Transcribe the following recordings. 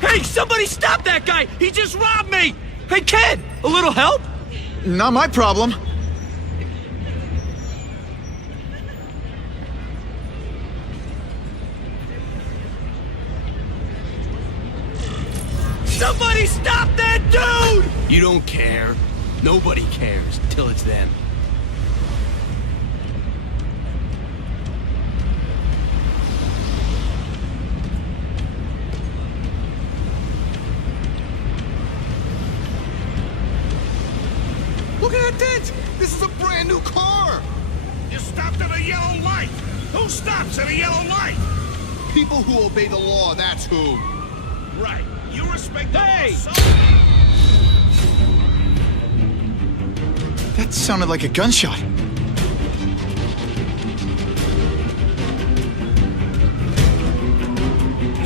Hey, somebody stop that guy! He just robbed me! Hey, kid! A little help? Not my problem. Somebody stop that dude! You don't care. Nobody cares till it's them. Look at that dent! This is a brand new car! You stopped at a yellow light! Who stops at a yellow light? People who obey the law, that's who. Right. You respect the Hey! law, so... That sounded like a gunshot.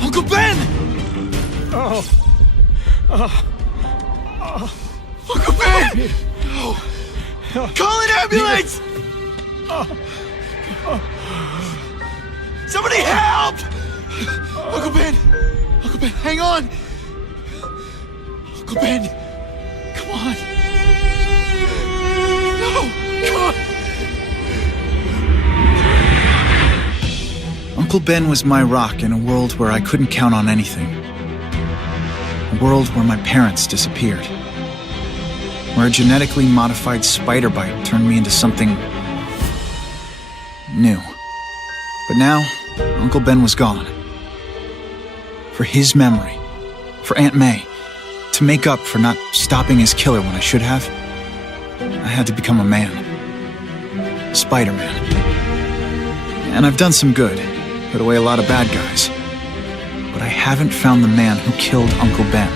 Uncle Ben! Uncle Ben! Call an ambulance! Somebody help! Uncle Ben! Uncle Ben, hang on! Uncle Ben! Come on! No! Come on! Uncle Ben was my rock in a world where I couldn't count on anything. A world where my parents disappeared. Where a genetically modified spider bite turned me into something new. But now, Uncle Ben was gone. For his memory, for Aunt May, to make up for not stopping his killer when I should have, I had to become a man. Spider-Man. And I've done some good, put away a lot of bad guys. But I haven't found the man who killed Uncle Ben.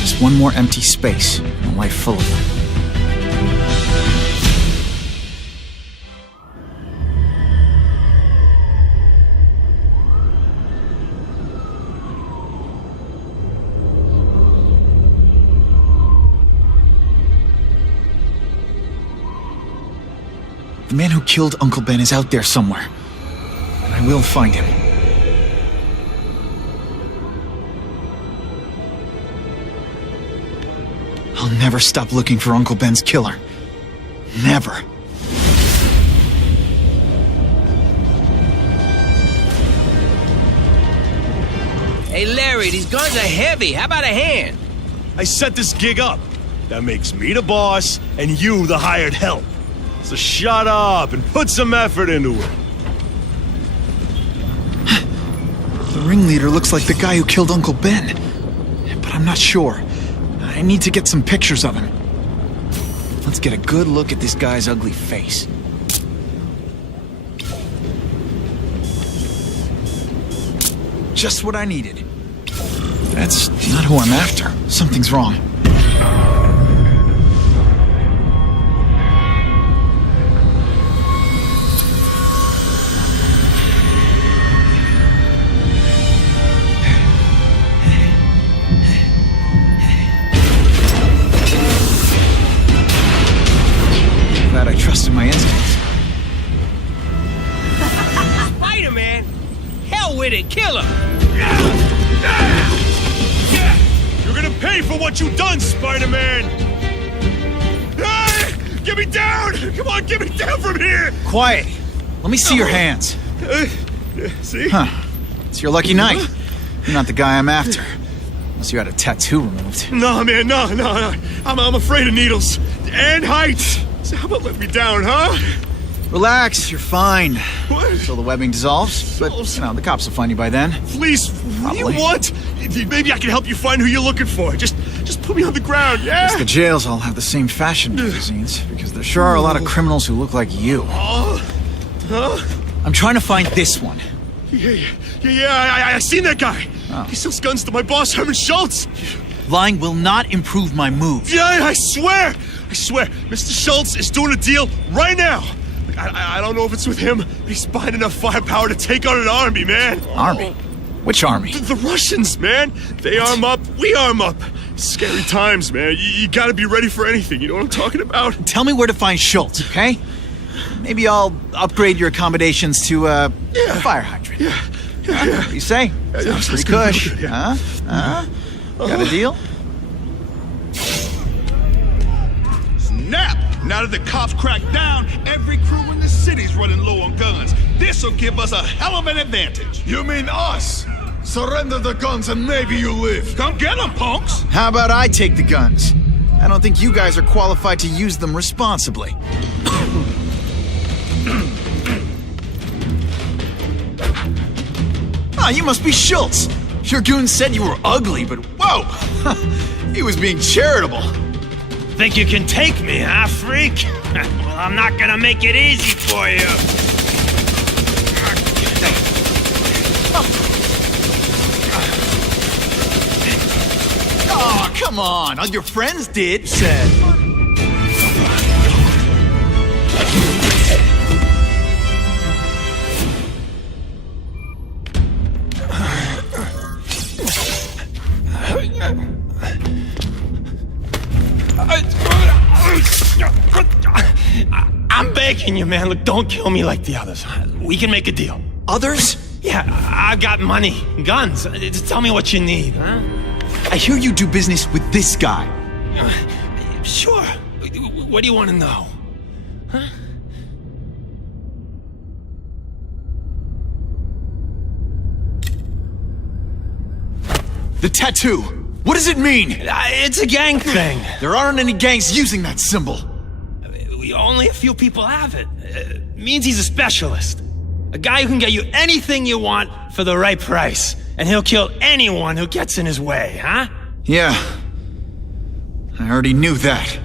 Just one more empty space in a life full of them. The man who killed Uncle Ben is out there somewhere. And I will find him. I'll never stop looking for Uncle Ben's killer. Never. Hey, Larry, these guns are heavy. How about a hand? I set this gig up. That makes me the boss and you the hired help. So shut up and put some effort into it. The ringleader looks like the guy who killed Uncle Ben. But I'm not sure. I need to get some pictures of him. Let's get a good look at this guy's ugly face. Just what I needed. That's not who I'm after. Something's wrong. Glad I trusted my instincts. Spider-Man? Hell with it, kill him! You're gonna pay for what you've done, Spider-Man! Ah, get me down! Come on, get me down from here! Quiet. Let me see your hands. See? Huh. It's your lucky night. You're not the guy I'm after. Unless you had a tattoo removed. No, man, no. I'm afraid of needles. And heights. So how about let me down, huh? Relax, you're fine. What? Until the webbing dissolves. But, you know, the cops will find you by then. Please, what do you Probably. want? Maybe I can help you find who you're looking for. Just put me on the ground, yeah? Guess the jails all have the same fashion magazines, because there sure are a lot of criminals who look like you. Huh? I'm trying to find this one. Yeah, I seen that guy. Oh. He sells guns to my boss, Herman Schultz. Lying will not improve my moves. Yeah, I swear. Mr. Schultz is doing a deal right now. I don't know if it's with him, but he's buying enough firepower to take on an army, man. Army? Which army? The Russians, man. They arm up, we arm up. Scary times, man. You gotta be ready for anything. You know what I'm talking about? Tell me where to find Schultz, okay? Maybe I'll upgrade your accommodations to a fire hydrant. Yeah. What do you say? Sounds pretty cush. Good, yeah. Huh? Got a deal? Snap! Now that the cops cracked down, every crew in the city's running low on guns. This'll give us a hell of an advantage. You mean us? Surrender the guns and maybe you live. Come get them, punks! How about I take the guns? I don't think you guys are qualified to use them responsibly. Ah, you must be Schultz. Your goon said you were ugly, but whoa! He was being charitable. Think you can take me, huh, freak? Well, I'm not gonna make it easy for you. Oh, come on. All your friends did, said. I'm begging you, man. Look, don't kill me like the others. We can make a deal. Others? Yeah, I've got money, guns. Just tell me what you need, huh? I hear you do business with this guy. Sure. What do you want to know? Huh? The tattoo. What does it mean? It's a gang thing. There aren't any gangs using that symbol. Only a few people have it. It means he's a specialist. A guy who can get you anything you want for the right price. And he'll kill anyone who gets in his way, huh? Yeah. I already knew that.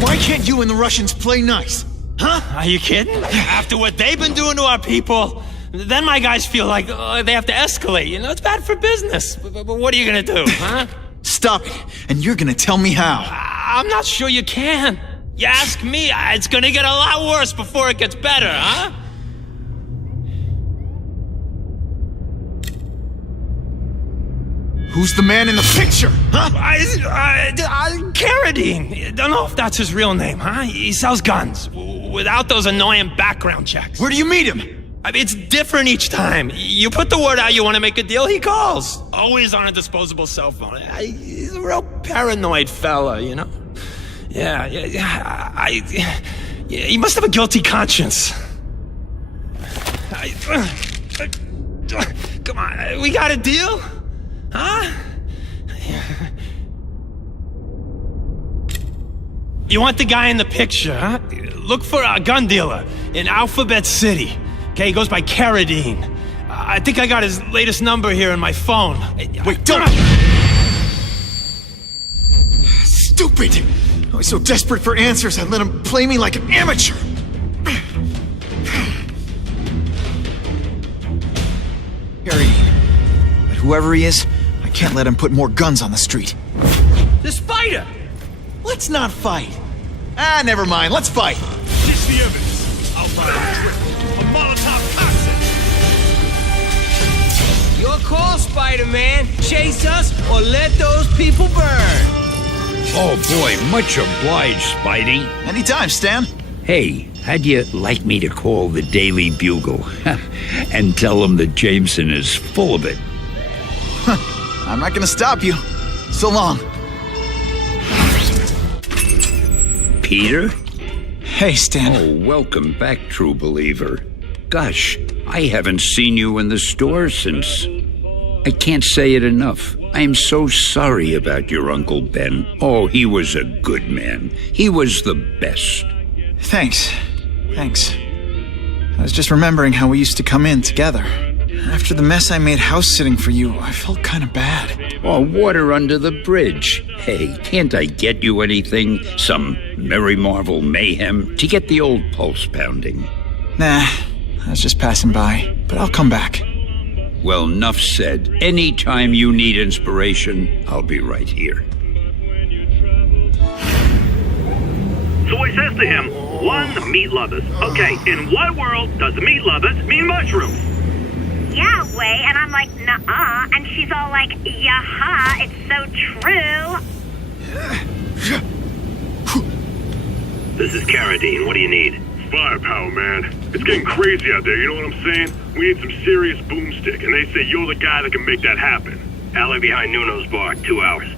Why can't you and the Russians play nice? Huh? Are you kidding? After what they've been doing to our people, then my guys feel like they have to escalate. You know, it's bad for business. But what are you gonna do, huh? Stop it, and you're gonna tell me how. I'm not sure you can. You ask me, it's gonna get a lot worse before it gets better, huh? Who's the man in the picture, huh? Carradine. Don't know if that's his real name, huh? He sells guns without those annoying background checks. Where do you meet him? I mean, it's different each time. You put the word out you want to make a deal, he calls. Always on a disposable cell phone. He's a real paranoid fella, you know? Yeah, he must have a guilty conscience. Come on, we got a deal? Huh? You want the guy in the picture, huh? Look for a gun dealer in Alphabet City. Okay, he goes by Carradine. I think I got his latest number here in my phone. Wait, don't! Stupid! I was so desperate for answers, I let him play me like an amateur. Carradine. But whoever he is, I can't let him put more guns on the street. The spider! Let's not fight. Ah, never mind. Let's fight. Ditch the evidence. I'll buy a trip. A Molotov cocktail. Your call, Spider-Man. Chase us or let those people burn. Oh boy, much obliged, Spidey. Anytime, Stan. Hey, how'd you like me to call the Daily Bugle and tell them that Jameson is full of it? I'm not gonna stop you. So long. Peter? Hey, Stan. Oh, welcome back, true believer. Gosh, I haven't seen you in the store since... I can't say it enough. I'm so sorry about your Uncle Ben. Oh, he was a good man. He was the best. Thanks. I was just remembering how we used to come in together. After the mess I made house sitting for you, I felt kind of bad. Oh, water under the bridge. Hey, can't I get you anything? Some Merry Marvel mayhem to get the old pulse pounding? Nah, I was just passing by, but I'll come back. Well, enough said. Anytime you need inspiration, I'll be right here. So I says to him, one, meat lovers. Okay, in what world does meat lovers mean mushrooms? Yeah, way, and I'm like, nuh-uh, and she's all like, yaha, it's so true. This is Carradine, what do you need? Firepower, man. It's getting crazy out there, you know what I'm saying? We need some serious boomstick, and they say you're the guy that can make that happen. Alley behind Nuno's bar, 2 hours.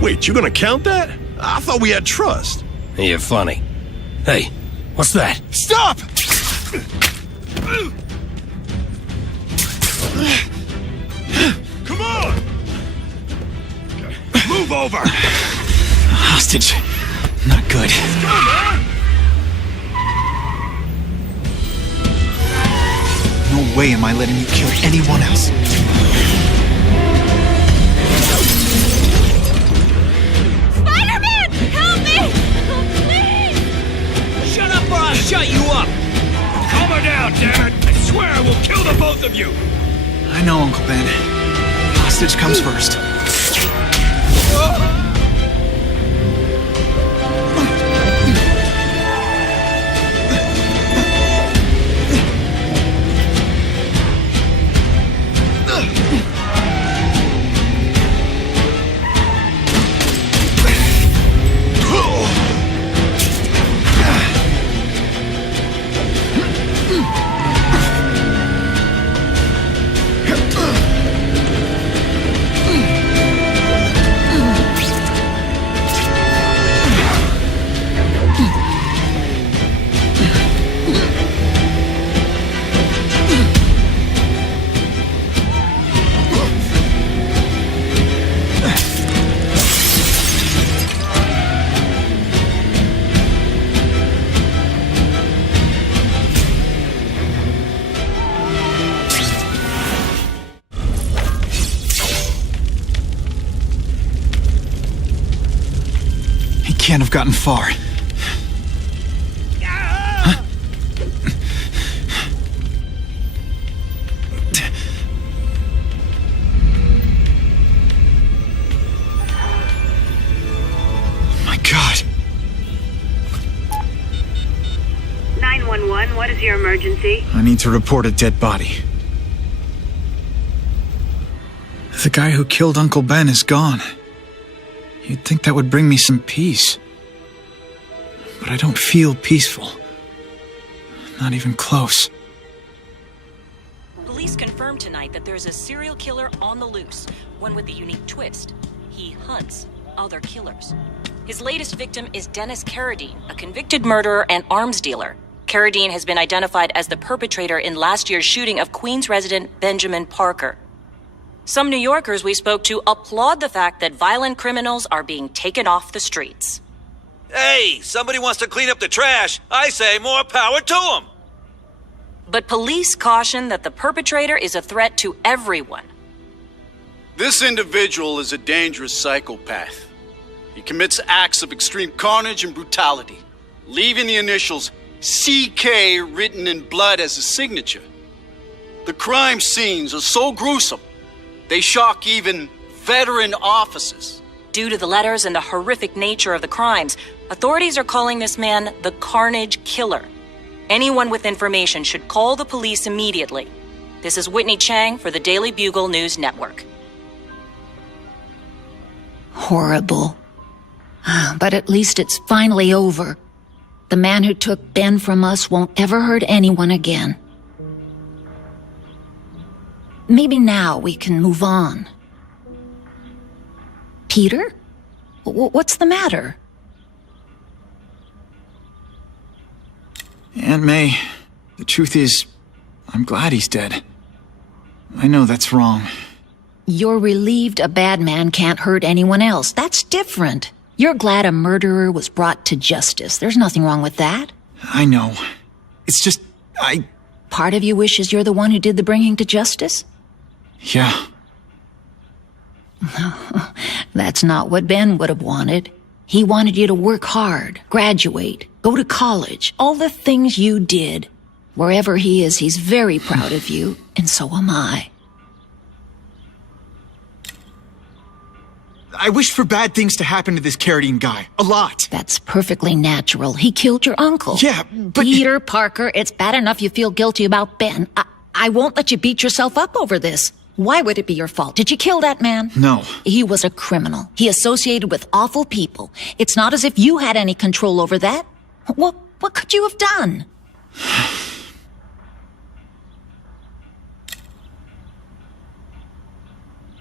Wait, you gonna count that? I thought we had trust. You're funny. Hey, what's that? Stop! Come on! Move over! Hostage. Not good. Let's go, man! No way am I letting you kill anyone else. Spider-Man! Help me! Please! Shut up or I'll shut you up! Calm her down, damn it! I swear I will kill the both of you! I know, Uncle Ben. Hostage comes first. Can't have gotten far. Huh? My God. 911, what is your emergency? I need to report a dead body. The guy who killed Uncle Ben is gone. You'd think that would bring me some peace. But I don't feel peaceful. Not even close. Police confirmed tonight that there's a serial killer on the loose, one with a unique twist. He hunts other killers. His latest victim is Dennis Carradine, a convicted murderer and arms dealer. Carradine has been identified as the perpetrator in last year's shooting of Queens resident Benjamin Parker. Some New Yorkers we spoke to applaud the fact that violent criminals are being taken off the streets. Hey, somebody wants to clean up the trash. I say more power to them. But police caution that the perpetrator is a threat to everyone. This individual is a dangerous psychopath. He commits acts of extreme carnage and brutality, leaving the initials CK written in blood as a signature. The crime scenes are so gruesome, they shock even veteran officers. Due to the letters and the horrific nature of the crimes, authorities are calling this man the Carnage Killer. Anyone with information should call the police immediately. This is Whitney Chang for the Daily Bugle News Network. Horrible. But at least it's finally over. The man who took Ben from us won't ever hurt anyone again. Maybe now we can move on. Peter? What's the matter? Aunt May, the truth is, I'm glad he's dead. I know that's wrong. You're relieved a bad man can't hurt anyone else. That's different. You're glad a murderer was brought to justice. There's nothing wrong with that. I know. It's just, Part of you wishes you're the one who did the bringing to justice? Yeah. That's not what Ben would have wanted. He wanted you to work hard, graduate, go to college, all the things you did. Wherever he is, he's very proud of you, and so am I. I wish for bad things to happen to this Carradine guy. A lot. That's perfectly natural. He killed your uncle. Yeah, but... Peter Parker, it's bad enough you feel guilty about Ben. I won't let you beat yourself up over this. Why would it be your fault? Did you kill that man? No. He was a criminal. He associated with awful people. It's not as if you had any control over that. What could you have done?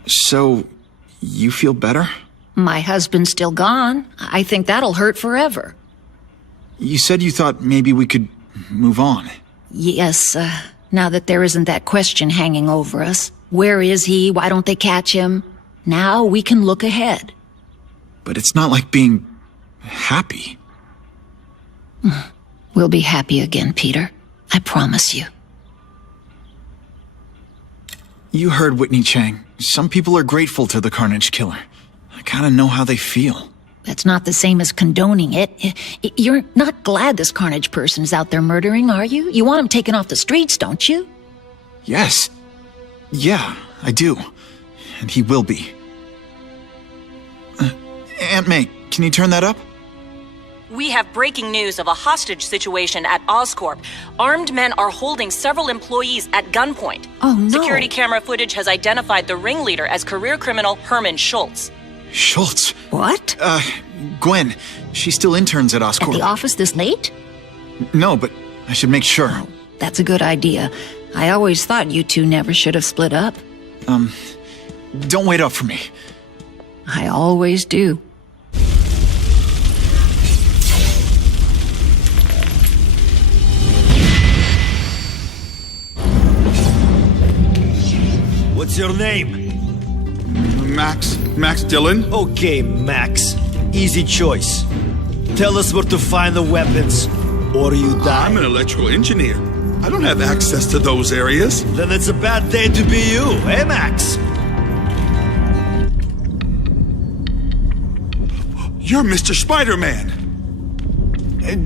So, you feel better? My husband's still gone. I think that'll hurt forever. You said you thought maybe we could move on. Yes, now that there isn't that question hanging over us. Where is he? Why don't they catch him? Now we can look ahead. But it's not like being happy. We'll be happy again, Peter. I promise you. You heard Whitney Chang. Some people are grateful to the Carnage Killer. I kinda know how they feel. That's not the same as condoning it. You're not glad this Carnage person's out there murdering, are you? You want him taken off the streets, don't you? Yes. Yeah, I do. And he will be. Aunt May, can you turn that up? We have breaking news of a hostage situation at Oscorp. Armed men are holding several employees at gunpoint. Oh, no. Security camera footage has identified the ringleader as career criminal Herman Schultz. Schultz? What? Gwen. She still interns at Oscorp. At the office this late? No, but I should make sure. That's a good idea. I always thought you two never should have split up. Don't wait up for me. I always do. What's your name? Max Dillon. Okay, Max. Easy choice. Tell us where to find the weapons, or you die. I'm an electrical engineer. I don't have access to those areas. Then it's a bad day to be you, eh, Max? You're Mr. Spider-Man.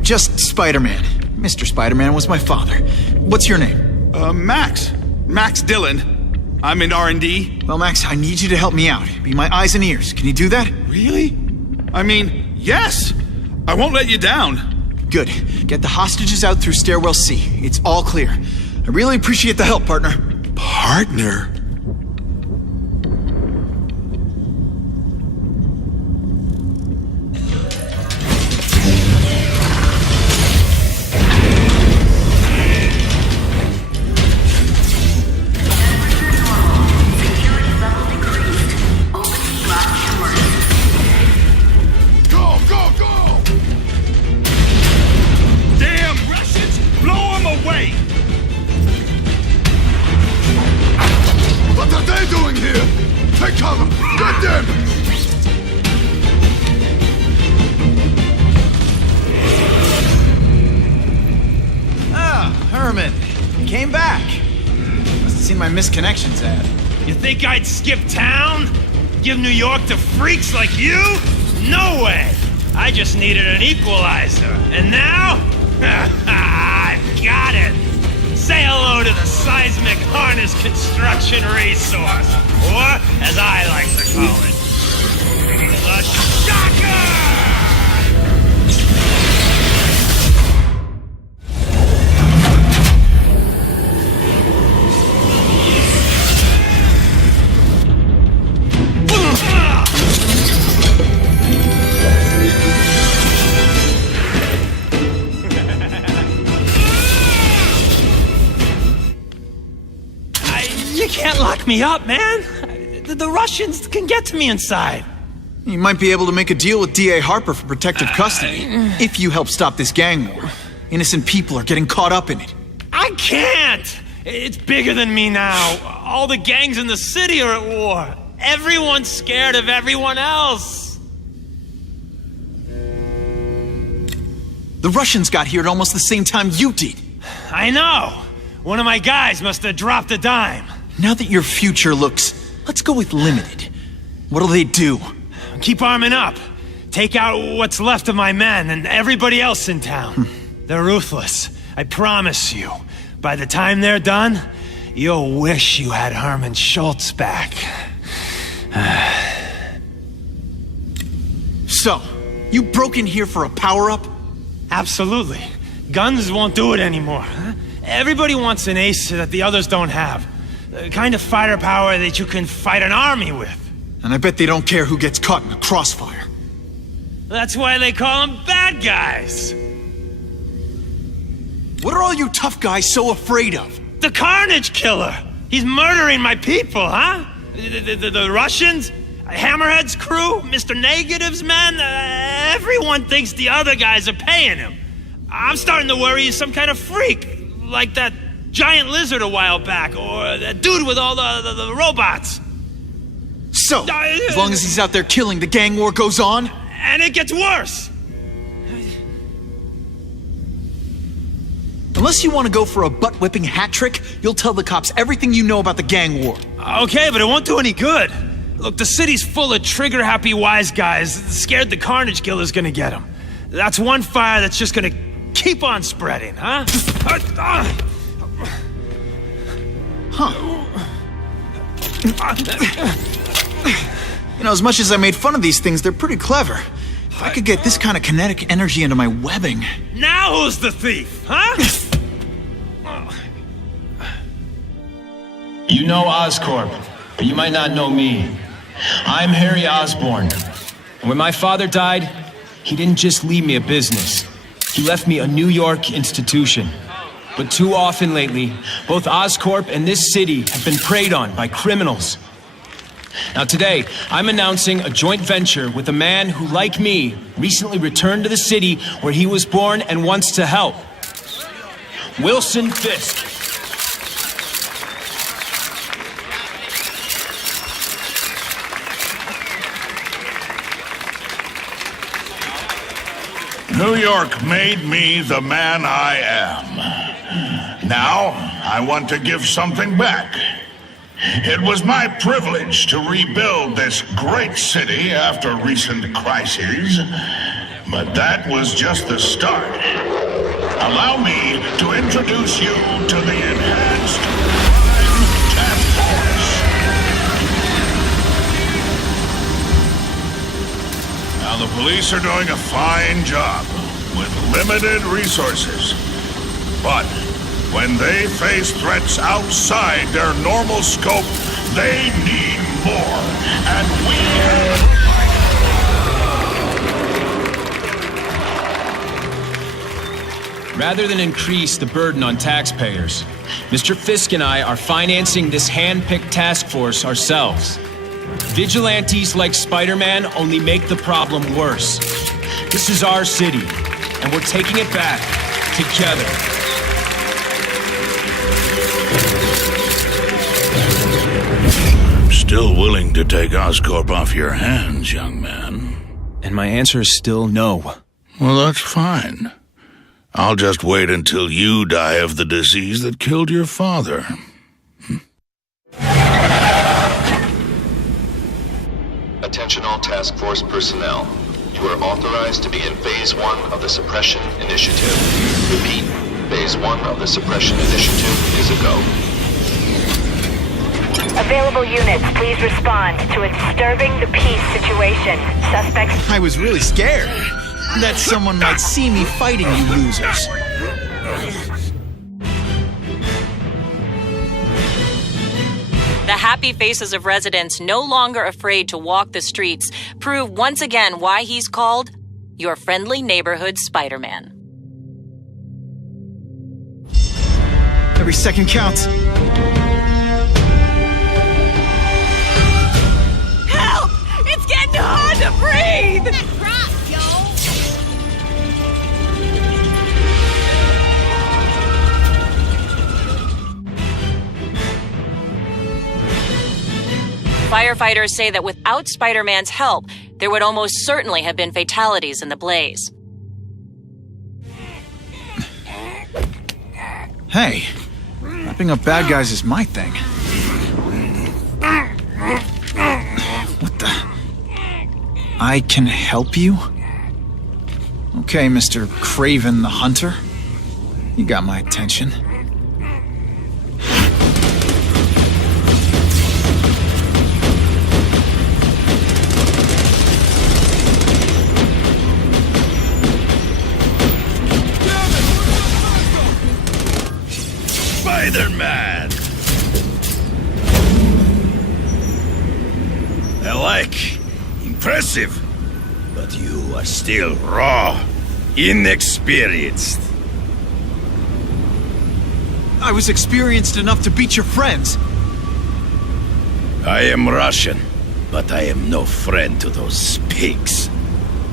Just Spider-Man. Mr. Spider-Man was my father. What's your name? Max Dillon. I'm in R&D. Well, Max, I need you to help me out. Be my eyes and ears. Can you do that? Really? I mean, yes. I won't let you down. Good. Get the hostages out through Stairwell C. It's all clear. I really appreciate the help, partner. Partner? What are they doing here? Take cover! Get them! Ah, Herman. You came back. Must have seen my missed connections ad. You think I'd skip town? Give New York to freaks like you? No way! I just needed an equalizer. And now? I've got it! Say hello to the Seismic Harness Construction Resource, or, as I like to call it, the Shocker! You can't lock me up, man. The Russians can get to me inside. You might be able to make a deal with D.A. Harper for protective custody, if you help stop this gang war. Innocent people are getting caught up in it. I can't! It's bigger than me now. All the gangs in the city are at war. Everyone's scared of everyone else. The Russians got here at almost the same time you did. I know. One of my guys must have dropped a dime. Now that your future looks... Let's go with limited. What'll they do? Keep arming up. Take out what's left of my men and everybody else in town. They're ruthless. I promise you. By the time they're done, you'll wish you had Herman Schultz back. So, you broke in here for a power-up? Absolutely. Guns won't do it anymore. Huh? Everybody wants an ace that the others don't have. The kind of fighter power that you can fight an army with. And I bet they don't care who gets caught in a crossfire. That's why they call them bad guys. What are all you tough guys so afraid of? The Carnage Killer! He's murdering my people, huh? The Russians? Hammerhead's crew? Mr. Negative's men? Everyone thinks the other guys are paying him. I'm starting to worry he's some kind of freak. Like that giant lizard a while back, or that dude with all the robots. So, as long as he's out there killing, the gang war goes on? And it gets worse! Unless you want to go for a butt-whipping hat trick, you'll tell the cops everything you know about the gang war. Okay, but it won't do any good. Look, the city's full of trigger-happy wise guys scared the Carnage Killer's gonna get them. That's one fire that's just gonna keep on spreading, huh? You know, as much as I made fun of these things, they're pretty clever. If I could get this kind of kinetic energy into my webbing... Now who's the thief, huh? You know Oscorp, but you might not know me. I'm Harry Osborn. And when my father died, he didn't just leave me a business. He left me a New York institution. But too often lately, both Oscorp and this city have been preyed on by criminals. Now today, I'm announcing a joint venture with a man who, like me, recently returned to the city where he was born and wants to help. Wilson Fisk. New York made me the man I am. Now, I want to give something back. It was my privilege to rebuild this great city after recent crises, but that was just the start. Allow me to introduce you to the Enhanced Crime Task Force. Now, the police are doing a fine job with limited resources, but when they face threats outside their normal scope, they need more. And we have... Rather than increase the burden on taxpayers, Mr. Fisk and I are financing this hand-picked task force ourselves. Vigilantes like Spider-Man only make the problem worse. This is our city, and we're taking it back together. I'm still willing to take Oscorp off your hands, young man. And my answer is still no. Well, that's fine. I'll just wait until you die of the disease that killed your father. Attention all task force personnel. You are authorized to be in Phase 1 of the Suppression Initiative. Repeat, Phase 1 of the Suppression Initiative is a go. Available units, please respond to a disturbing the peace situation. Suspects... I was really scared that someone might see me fighting you losers. The happy faces of residents no longer afraid to walk the streets prove once again why he's called your friendly neighborhood Spider-Man. Every second counts. Help! It's getting hard to breathe! Firefighters say that without Spider-Man's help, there would almost certainly have been fatalities in the blaze. Hey, wrapping up bad guys is my thing. What the? I can help you? Okay, Mr. Craven the Hunter. You got my attention. I like. Impressive. But you are still raw, inexperienced. I was experienced enough to beat your friends. I am Russian, but I am no friend to those pigs.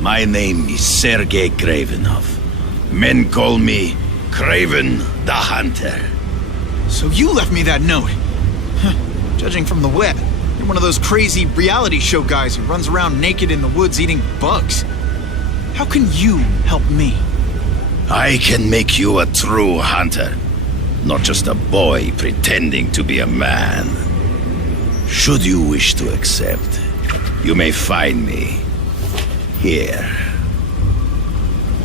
My name is Sergei Kravenov. Men call me Kraven the Hunter. So you left me that note. Huh. Judging from the web, you're one of those crazy reality show guys who runs around naked in the woods eating bugs. How can you help me? I can make you a true hunter, not just a boy pretending to be a man. Should you wish to accept, you may find me here.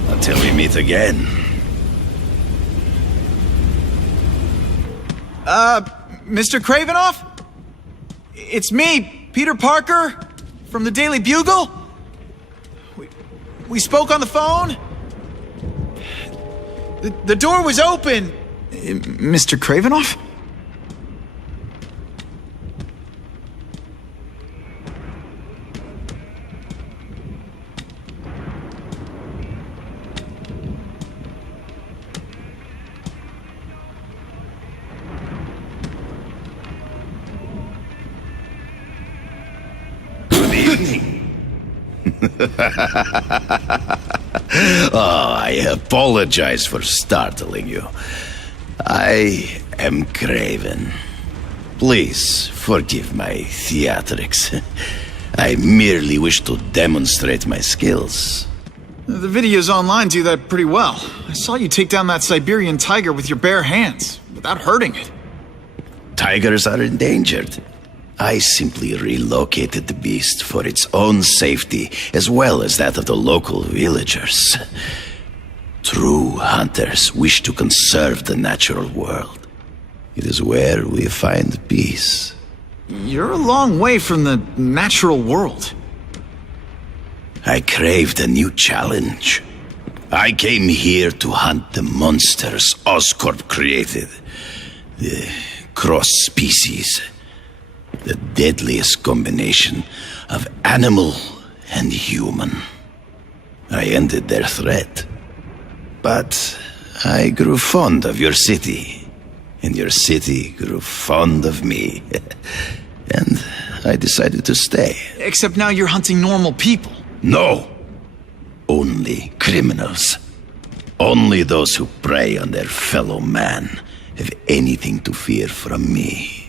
Until we meet again. Mr. Kravenov? It's me, Peter Parker, from the Daily Bugle. We spoke on the phone. The door was open. Mr. Kravenov? Oh, I apologize for startling you. I am Kraven. Please forgive my theatrics. I merely wish to demonstrate my skills. The videos online do that pretty well. I saw you take down that Siberian tiger with your bare hands, without hurting it. Tigers are endangered. I simply relocated the beast for its own safety, as well as that of the local villagers. True hunters wish to conserve the natural world. It is where we find peace. You're a long way from the natural world. I craved a new challenge. I came here to hunt the monsters Oscorp created. The cross-species. The deadliest combination of animal and human. I ended their threat. But I grew fond of your city. And your city grew fond of me. And I decided to stay. Except now you're hunting normal people. No! Only criminals. Only those who prey on their fellow man have anything to fear from me.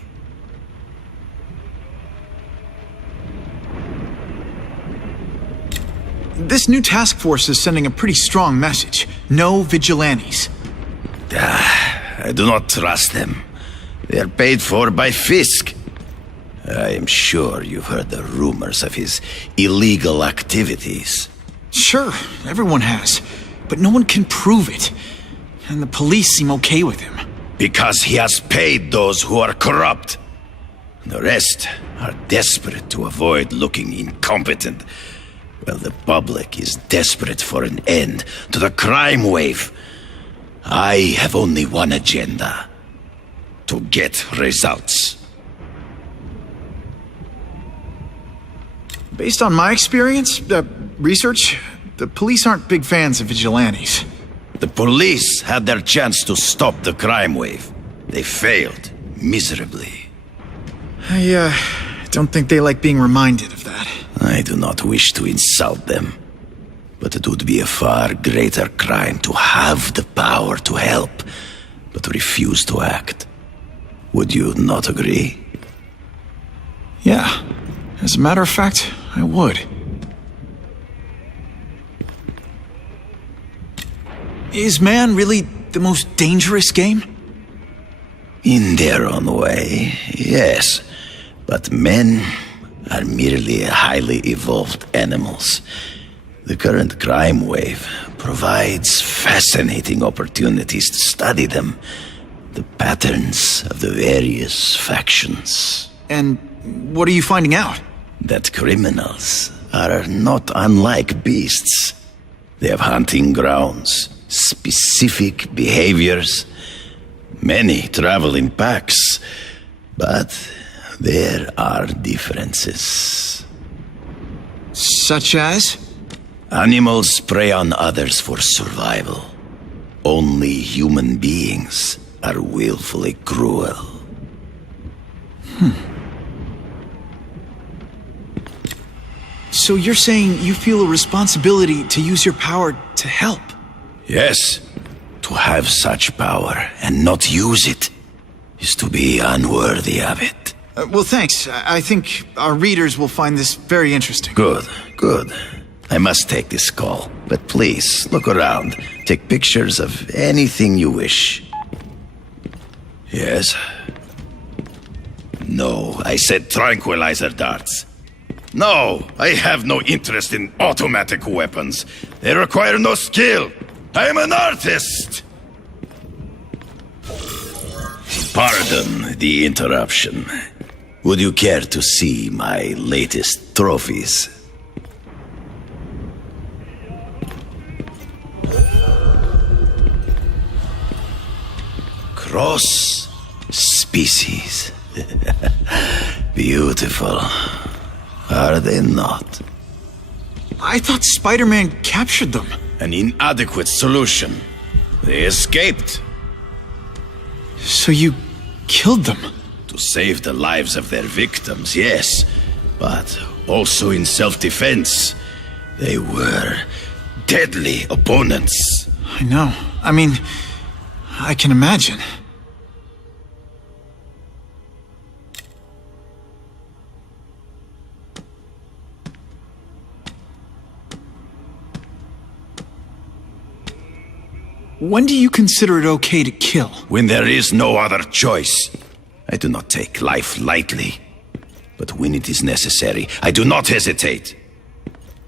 This new task force is sending a pretty strong message. No vigilantes. I do not trust them. They are paid for by Fisk. I am sure you've heard the rumors of his illegal activities. Sure, everyone has. But no one can prove it. And the police seem okay with him. Because he has paid those who are corrupt. The rest are desperate to avoid looking incompetent. Well, the public is desperate for an end to the crime wave. I have only one agenda. To get results. Based on my experience, research, the police aren't big fans of vigilantes. The police had their chance to stop the crime wave. They failed miserably. I don't think they like being reminded of that. I do not wish to insult them, but it would be a far greater crime to have the power to help, but refuse to act. Would you not agree? Yeah. As a matter of fact, I would. Is man really the most dangerous game? In their own way, yes. But men are merely highly evolved animals. The current crime wave provides fascinating opportunities to study them. The patterns of the various factions. And what are you finding out? That criminals are not unlike beasts. They have hunting grounds, specific behaviors. Many travel in packs, but there are differences. Such as? Animals prey on others for survival. Only human beings are willfully cruel. So you're saying you feel a responsibility to use your power to help? Yes, to have such power and not use it is to be unworthy of it. Well, thanks. I think our readers will find this very interesting. Good, good. I must take this call, but please, look around. Take pictures of anything you wish. Yes? No, I said tranquilizer darts. No, I have no interest in automatic weapons. They require no skill. I am an artist! Pardon the interruption. Would you care to see my latest trophies? Cross species. Beautiful. Are they not? I thought Spider-Man captured them. An inadequate solution. They escaped. So you killed them? To save the lives of their victims, yes. But also in self-defense. They were deadly opponents. I know. I mean, I can imagine. When do you consider it okay to kill? When there is no other choice. I do not take life lightly. But when it is necessary, I do not hesitate.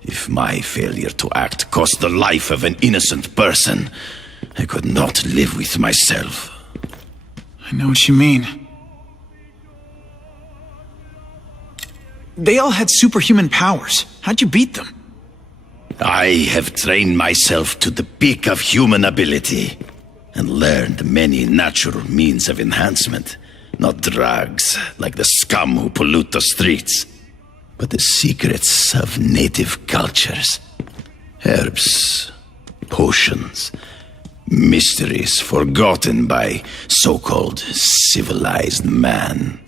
If my failure to act cost the life of an innocent person, I could not live with myself. I know what you mean. They all had superhuman powers. How'd you beat them? I have trained myself to the peak of human ability and learned many natural means of enhancement. Not drugs, like the scum who pollute the streets, but the secrets of native cultures. Herbs, potions, mysteries forgotten by so-called civilized man.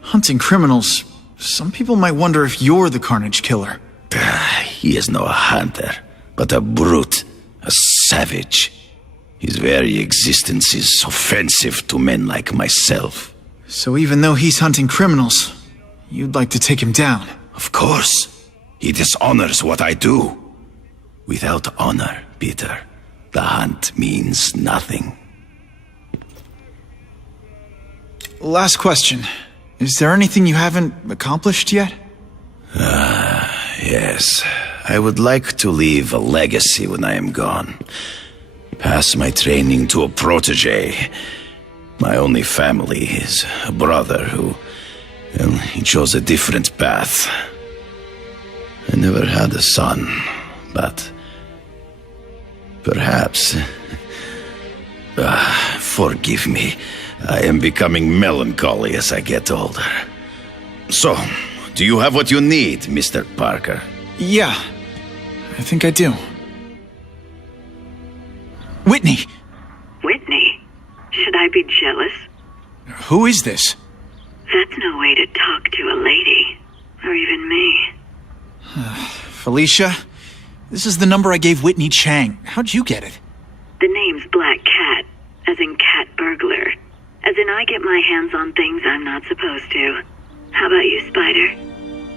Hunting criminals. Some people might wonder if you're the Carnage Killer. He is no hunter, but a brute, a savage. His very existence is offensive to men like myself. So even though he's hunting criminals, you'd like to take him down? Of course. He dishonors what I do. Without honor, Peter, the hunt means nothing. Last question. Is there anything you haven't accomplished yet? Yes. I would like to leave a legacy when I am gone. Pass my training to a protege. My only family is a brother who, well, he chose a different path. I never had a son, but perhaps... forgive me. I am becoming melancholy as I get older. So, do you have what you need, Mr. Parker? Yeah, I think I do. Whitney! Whitney? Should I be jealous? Who is this? That's no way to talk to a lady. Or even me. Felicia? This is the number I gave Whitney Chang. How'd you get it? The name's Black Cat, as in cat burglar. As in I get my hands on things I'm not supposed to. How about you, Spider?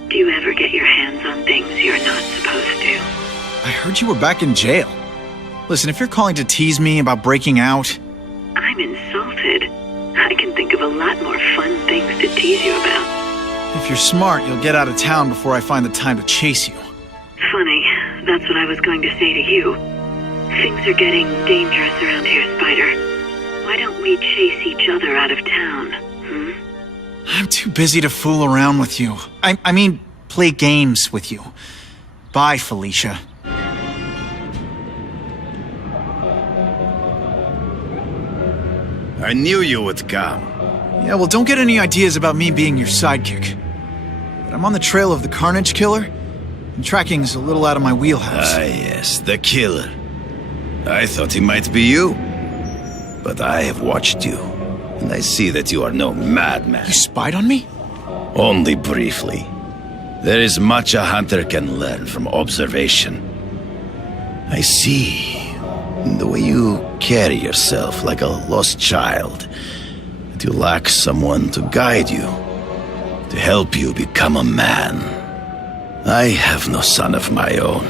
Do you ever get your hands on things you're not supposed to? I heard you were back in jail. Listen, if you're calling to tease me about breaking out... I'm insulted. I can think of a lot more fun things to tease you about. If you're smart, you'll get out of town before I find the time to chase you. Funny, that's what I was going to say to you. Things are getting dangerous around here, Spider. Why don't we chase each other out of town, I'm too busy to fool around with you. I mean, play games with you. Bye, Felicia. I knew you would come. Yeah, well, don't get any ideas about me being your sidekick. But I'm on the trail of the Carnage Killer, and tracking's a little out of my wheelhouse. Ah, yes, the killer. I thought he might be you. But I have watched you, and I see that you are no madman. You spied on me? Only briefly. There is much a hunter can learn from observation. I see in the way you carry yourself like a lost child that you lack someone to guide you, to help you become a man. I have no son of my own.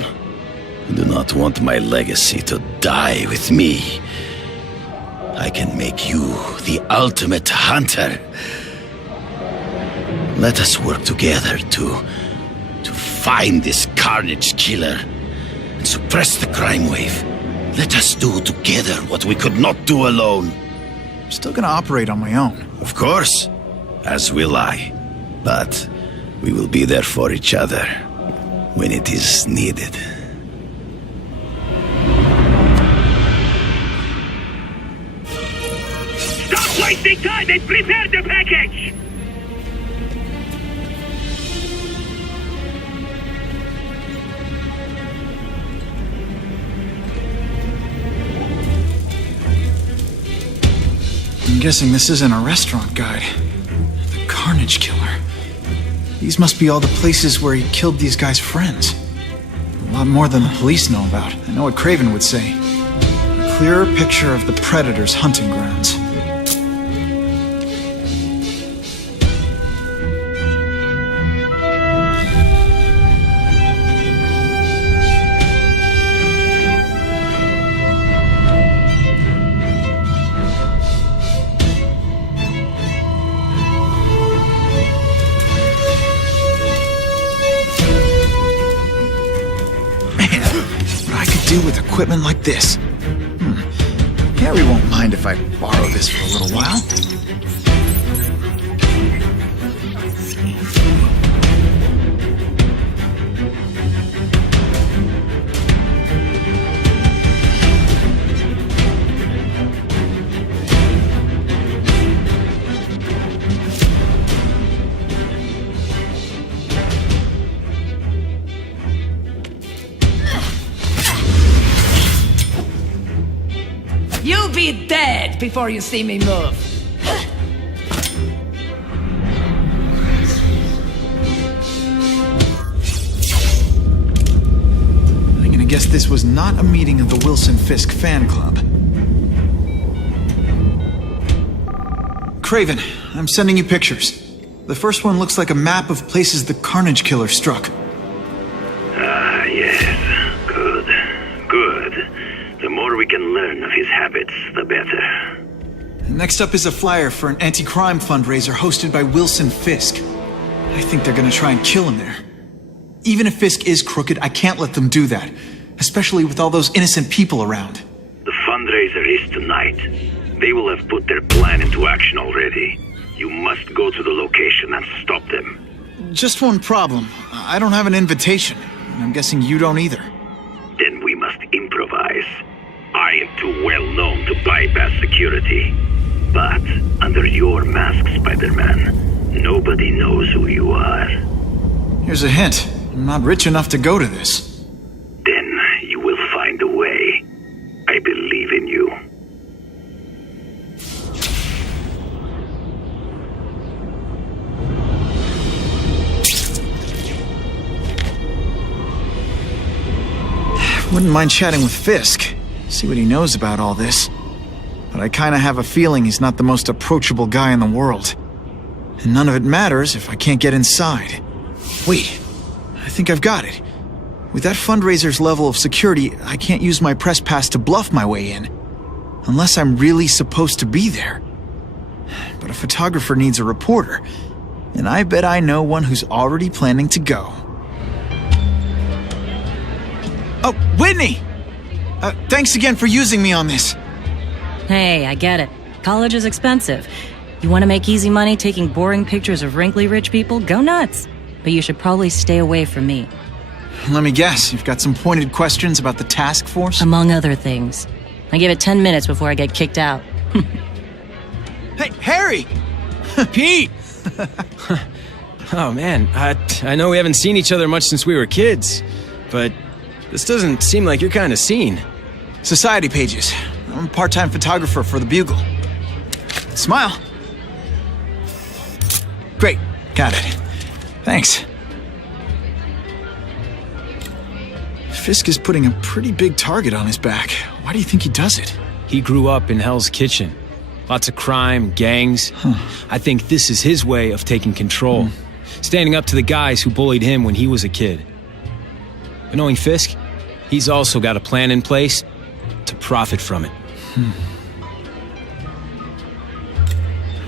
I do not want my legacy to die with me. I can make you the ultimate hunter. Let us work together to find this Carnage Killer and suppress the crime wave. Let us do together what we could not do alone. I'm still gonna operate on my own. Of course, as will I. But we will be there for each other when it is needed. Stop wasting time and prepare the package! I'm guessing this isn't a restaurant guide. The Carnage Killer. These must be all the places where he killed these guys' friends. A lot more than the police know about. I know what Craven would say. A clearer picture of the Predator's hunting grounds. With equipment like this. Harry won't mind if I borrow this for a little while. You be dead before you see me move. I'm gonna guess this was not a meeting of the Wilson Fisk fan club. Craven, I'm sending you pictures. The first one looks like a map of places the Carnage Killer struck. Ah, yes. Good. Good. The more we can learn of his habits, the better. Next up is a flyer for an anti-crime fundraiser hosted by Wilson Fisk. I think they're gonna try and kill him there. Even if Fisk is crooked, I can't let them do that. Especially with all those innocent people around. The fundraiser is tonight. They will have put their plan into action already. You must go to the location and stop them. Just one problem. I don't have an invitation. And I'm guessing you don't either. Then we must improvise. I am too well known to bypass security. But under your mask, Spider-Man, nobody knows who you are. Here's a hint. I'm not rich enough to go to this. Then you will find a way. I believe in you. Wouldn't mind chatting with Fisk. See what he knows about all this. But I kinda have a feeling he's not the most approachable guy in the world. And none of it matters if I can't get inside. Wait, I think I've got it. With that fundraiser's level of security, I can't use my press pass to bluff my way in. Unless I'm really supposed to be there. But a photographer needs a reporter. And I bet I know one who's already planning to go. Oh, Whitney! Thanks again for using me on this. Hey, I get it. College is expensive. You want to make easy money taking boring pictures of wrinkly rich people? Go nuts. But you should probably stay away from me. Let me guess, you've got some pointed questions about the task force? Among other things. I give it 10 minutes before I get kicked out. Hey, Harry! Pete! Oh, man, I know we haven't seen each other much since we were kids, but this doesn't seem like your kind of scene. Society pages. I'm a part-time photographer for the Bugle. Smile. Great, got it. Thanks. Fisk is putting a pretty big target on his back. Why do you think he does it? He grew up in Hell's Kitchen. Lots of crime, gangs. I think this is his way of taking control. Standing up to the guys who bullied him when he was a kid. But knowing Fisk, he's also got a plan in place to profit from it.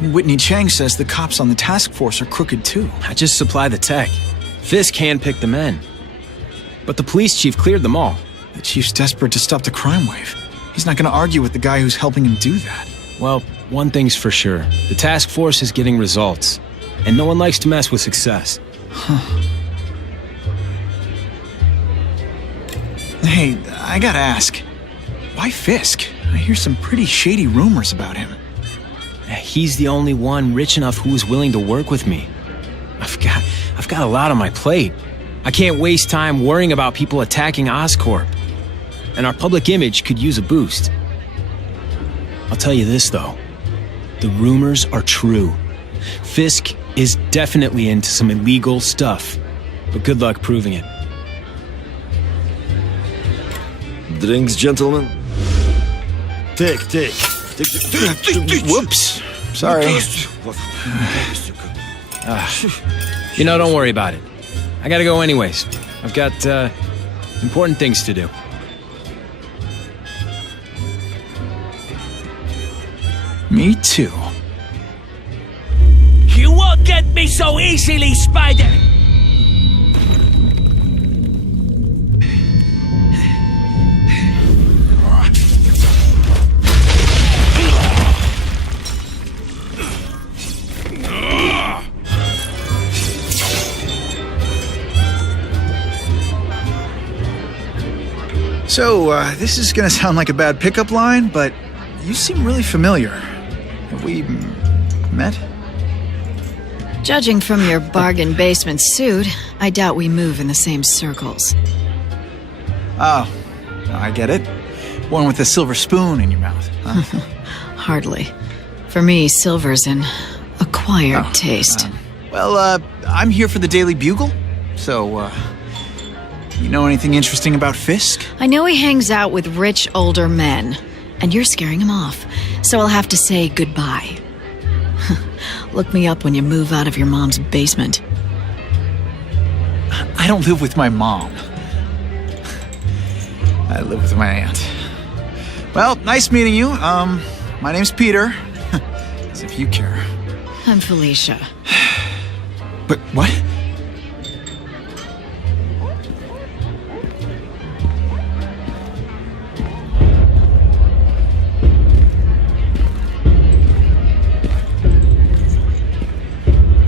Whitney Chang says the cops on the task force are crooked too. I just supply the tech. Fisk handpicked the men. But the police chief cleared them all. The chief's desperate to stop the crime wave. He's not going to argue with the guy who's helping him do that. Well, one thing's for sure. The task force is getting results. And no one likes to mess with success. Hey, I gotta ask. Why Fisk? I hear some pretty shady rumors about him. He's the only one rich enough who is willing to work with me. I've got a lot on my plate. I can't waste time worrying about people attacking Oscorp. And our public image could use a boost. I'll tell you this, though. The rumors are true. Fisk is definitely into some illegal stuff. But good luck proving it. Drinks, gentlemen? Take. Whoops. Sorry. Don't worry about it. I gotta go anyways. I've got, important things to do. Me too. You won't get me so easily, Spider! So, this is gonna sound like a bad pickup line, but you seem really familiar. Have we met? Judging from your bargain basement suit, I doubt we move in the same circles. Oh, I get it. One with a silver spoon in your mouth. Huh? Hardly. For me, silver's an acquired taste. I'm here for the Daily Bugle, so, you know anything interesting about Fisk? I know he hangs out with rich older men, and you're scaring him off, so I'll have to say goodbye. Look me up when you move out of your mom's basement. I don't live with my mom. I live with my aunt. Well, nice meeting you. My name's Peter. As if you care. I'm Felicia. But what?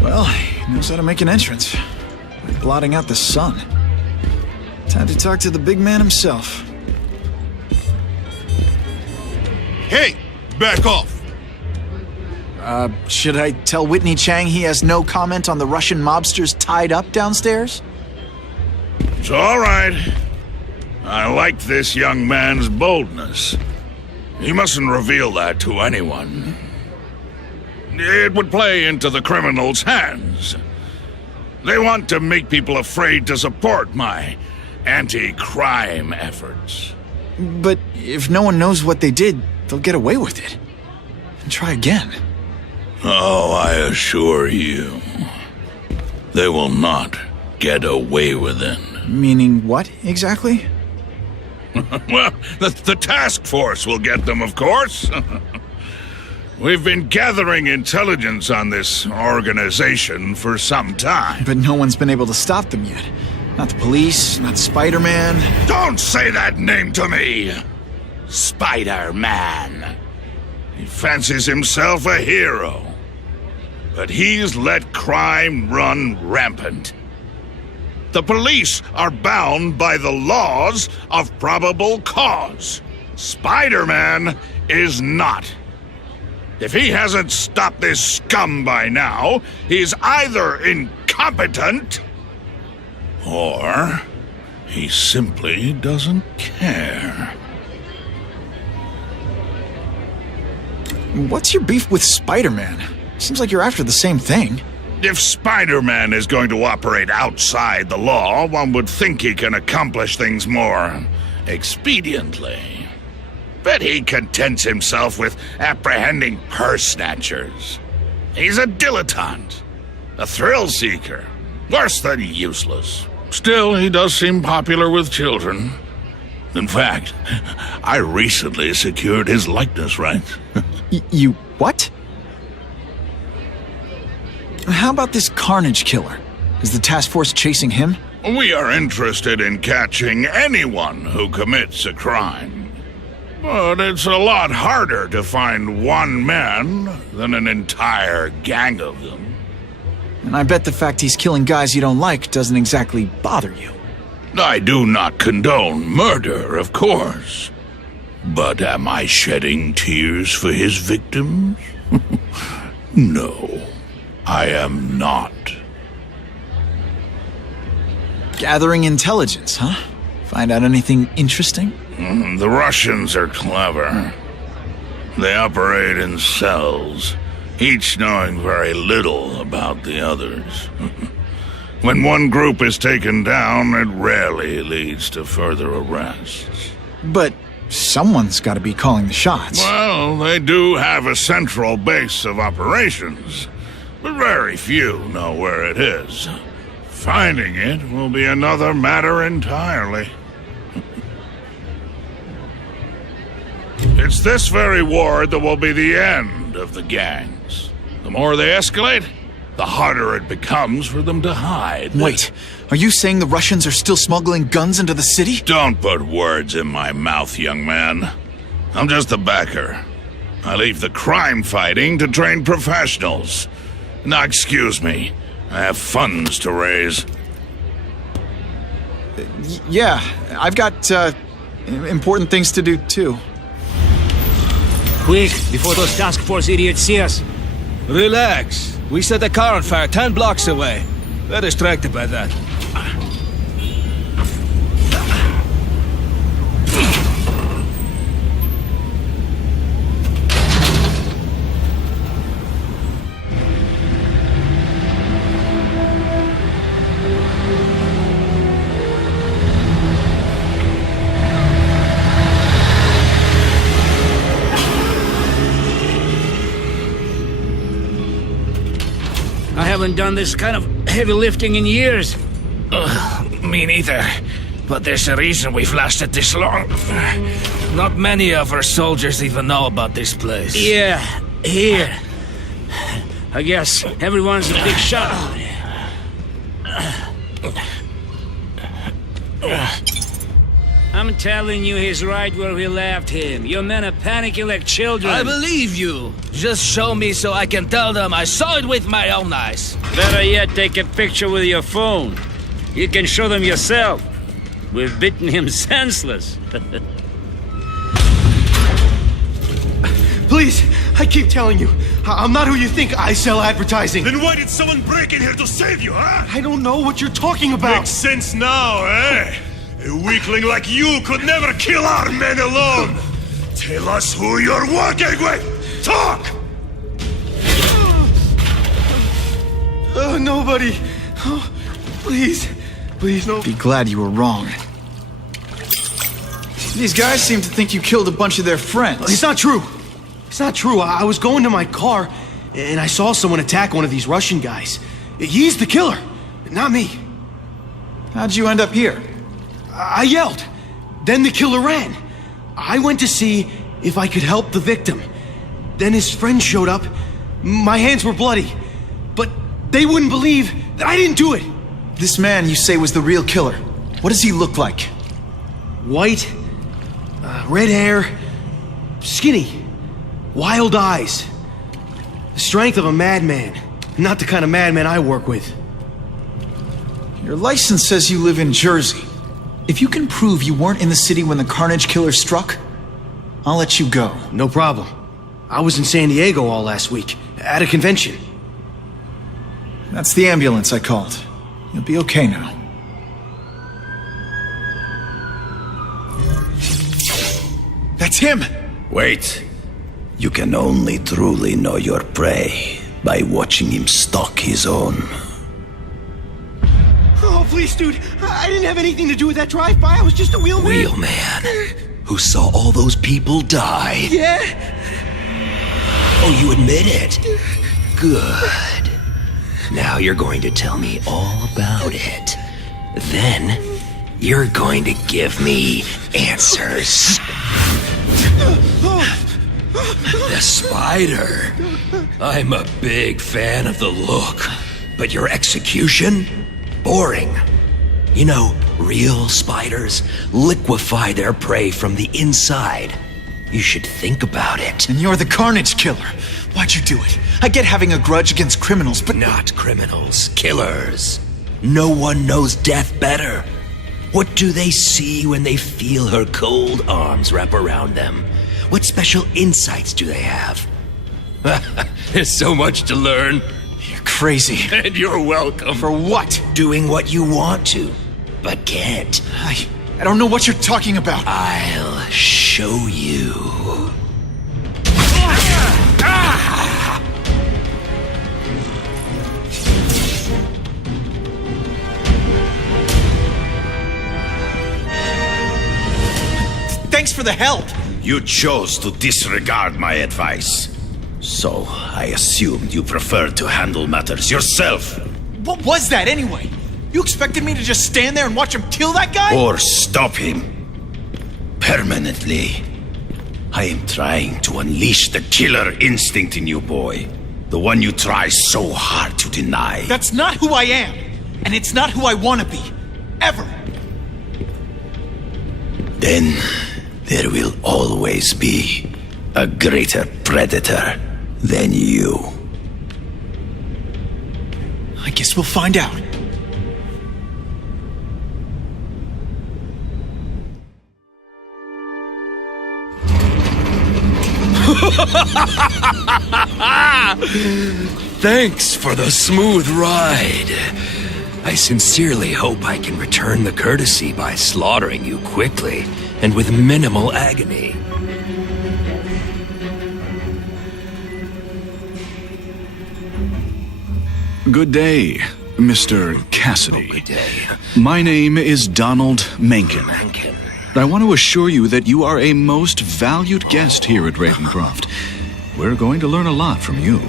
Well, he knows how to make an entrance. By blotting out the sun. Time to talk to the big man himself. Hey! Back off! Should I tell Whitney Chang he has no comment on the Russian mobsters tied up downstairs? It's all right. I like this young man's boldness. He mustn't reveal that to anyone. It would play into the criminals' hands. They want to make people afraid to support my anti-crime efforts. But if no one knows what they did, they'll get away with it. And try again. Oh, I assure you, they will not get away with it. Meaning what, exactly? Well, the task force will get them, of course. We've been gathering intelligence on this organization for some time. But no one's been able to stop them yet. Not the police, not Spider-Man. Don't say that name to me! Spider-Man. He fancies himself a hero. But he's let crime run rampant. The police are bound by the laws of probable cause. Spider-Man is not. If he hasn't stopped this scum by now, he's either incompetent or he simply doesn't care. What's your beef with Spider-Man? Seems like you're after the same thing. If Spider-Man is going to operate outside the law, one would think he can accomplish things more expediently. But he contents himself with apprehending purse snatchers. He's a dilettante, a thrill-seeker, worse than useless. Still, he does seem popular with children. In fact, I recently secured his likeness rights. You what? How about this Carnage Killer? Is the task force chasing him? We are interested in catching anyone who commits a crime. But it's a lot harder to find one man than an entire gang of them. And I bet the fact he's killing guys you don't like doesn't exactly bother you. I do not condone murder, of course. But am I shedding tears for his victims? No, I am not. Gathering intelligence, huh? Find out anything interesting? The Russians are clever. They operate in cells, each knowing very little about the others. When one group is taken down, it rarely leads to further arrests. But someone's got to be calling the shots. Well, they do have a central base of operations, but very few know where it is. Finding it will be another matter entirely. It's this very war that will be the end of the gangs. The more they escalate, the harder it becomes for them to hide. Wait, are you saying the Russians are still smuggling guns into the city? Don't put words in my mouth, young man. I'm just a backer. I leave the crime fighting to trained professionals. Now, excuse me. I have funds to raise. Yeah, I've got, important things to do, too. Quick, before those task force idiots see us. Relax. We set a car on fire 10 blocks away. They're distracted by that. I haven't done this kind of heavy lifting in years. Me neither. But there's a reason we've lasted this long. Not many of our soldiers even know about this place. Yeah, here. I guess everyone's a big shot. I'm telling you, he's right where we left him. Your men are panicking like children. I believe you. Just show me so I can tell them I saw it with my own eyes. Better yet, take a picture with your phone. You can show them yourself. We've beaten him senseless. Please, I keep telling you, I'm not who you think. I sell advertising. Then why did someone break in here to save you, huh? I don't know what you're talking about. Makes sense now, eh? A weakling like you could never kill our men alone! Tell us who you're working with! Talk! Nobody. Oh, please. Please, no. Be glad you were wrong. These guys seem to think you killed a bunch of their friends. It's not true. It's not true. I was going to my car, and I saw someone attack one of these Russian guys. He's the killer, not me. How'd you end up here? I yelled. Then the killer ran. I went to see if I could help the victim. Then his friend showed up. My hands were bloody. But they wouldn't believe that I didn't do it. This man you say was the real killer. What does he look like? White, red hair, skinny, wild eyes. The strength of a madman. Not the kind of madman I work with. Your license says you live in Jersey. If you can prove you weren't in the city when the Carnage Killer struck, I'll let you go. No problem. I was in San Diego all last week, at a convention. That's the ambulance I called. You'll be okay now. That's him! Wait. You can only truly know your prey by watching him stalk his own. Oh, please, dude. I didn't have anything to do with that drive-by. I was just a wheelman. Wheelman? Who saw all those people die? Yeah? Oh, you admit it? Good. Now you're going to tell me all about it. Then, you're going to give me answers. The spider. I'm a big fan of the look, but your execution? Boring. You know, real spiders liquefy their prey from the inside. You should think about it. And you're the Carnage Killer. Why'd you do it? I get having a grudge against criminals, but... Not criminals, killers. No one knows death better. What do they see when they feel her cold arms wrap around them? What special insights do they have? There's so much to learn. You're crazy. And you're welcome. For what? Doing what you want to, but can't. I don't know what you're talking about. I'll show you. Thanks for the help. You chose to disregard my advice. So, I assumed you preferred to handle matters yourself. What was that anyway? You expected me to just stand there and watch him kill that guy? Or stop him. Permanently. I am trying to unleash the killer instinct in you, boy. The one you try so hard to deny. That's not who I am. And it's not who I want to be. Ever. Then, there will always be a greater predator than you. I guess we'll find out. Thanks for the smooth ride. I sincerely hope I can return the courtesy by slaughtering you quickly and with minimal agony. Good day, Mr. Cassidy. Good day. My name is Donald Mencken. I want to assure you that you are a most valued guest here at Ravencroft. We're going to learn a lot from you.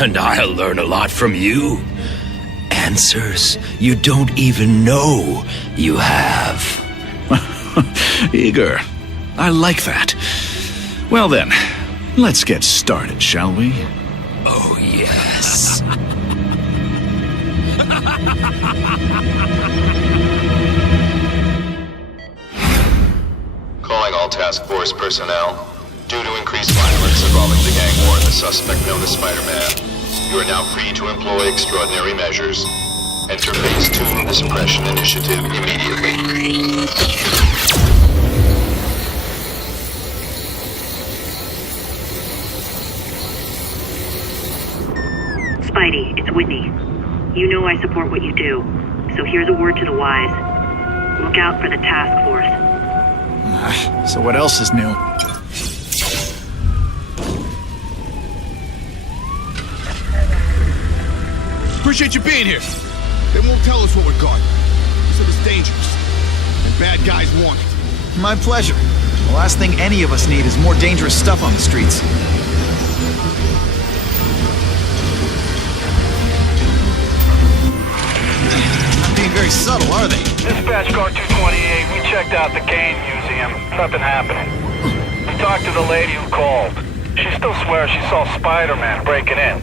And I'll learn a lot from you. Answers you don't even know you have. Eager. I like that. Well then, let's get started, shall we? Oh, yes. Calling all task force personnel. Due to increased violence involving the gang war and the suspect known as Spider-Man, you are now free to employ extraordinary measures. Enter phase 2 of the suppression initiative immediately. Spidey, it's Whitney. You know I support what you do, so here's a word to the wise. Look out for the task force. So what else is new? Appreciate you being here. They won't tell us what we're guarding. They said it's dangerous. And bad guys want it. My pleasure. The last thing any of us need is more dangerous stuff on the streets. Not being very subtle, are they? Dispatch car 228, we checked out the Kane Museum. Nothing happening. We talked to the lady who called. She still swears she saw Spider-Man breaking in.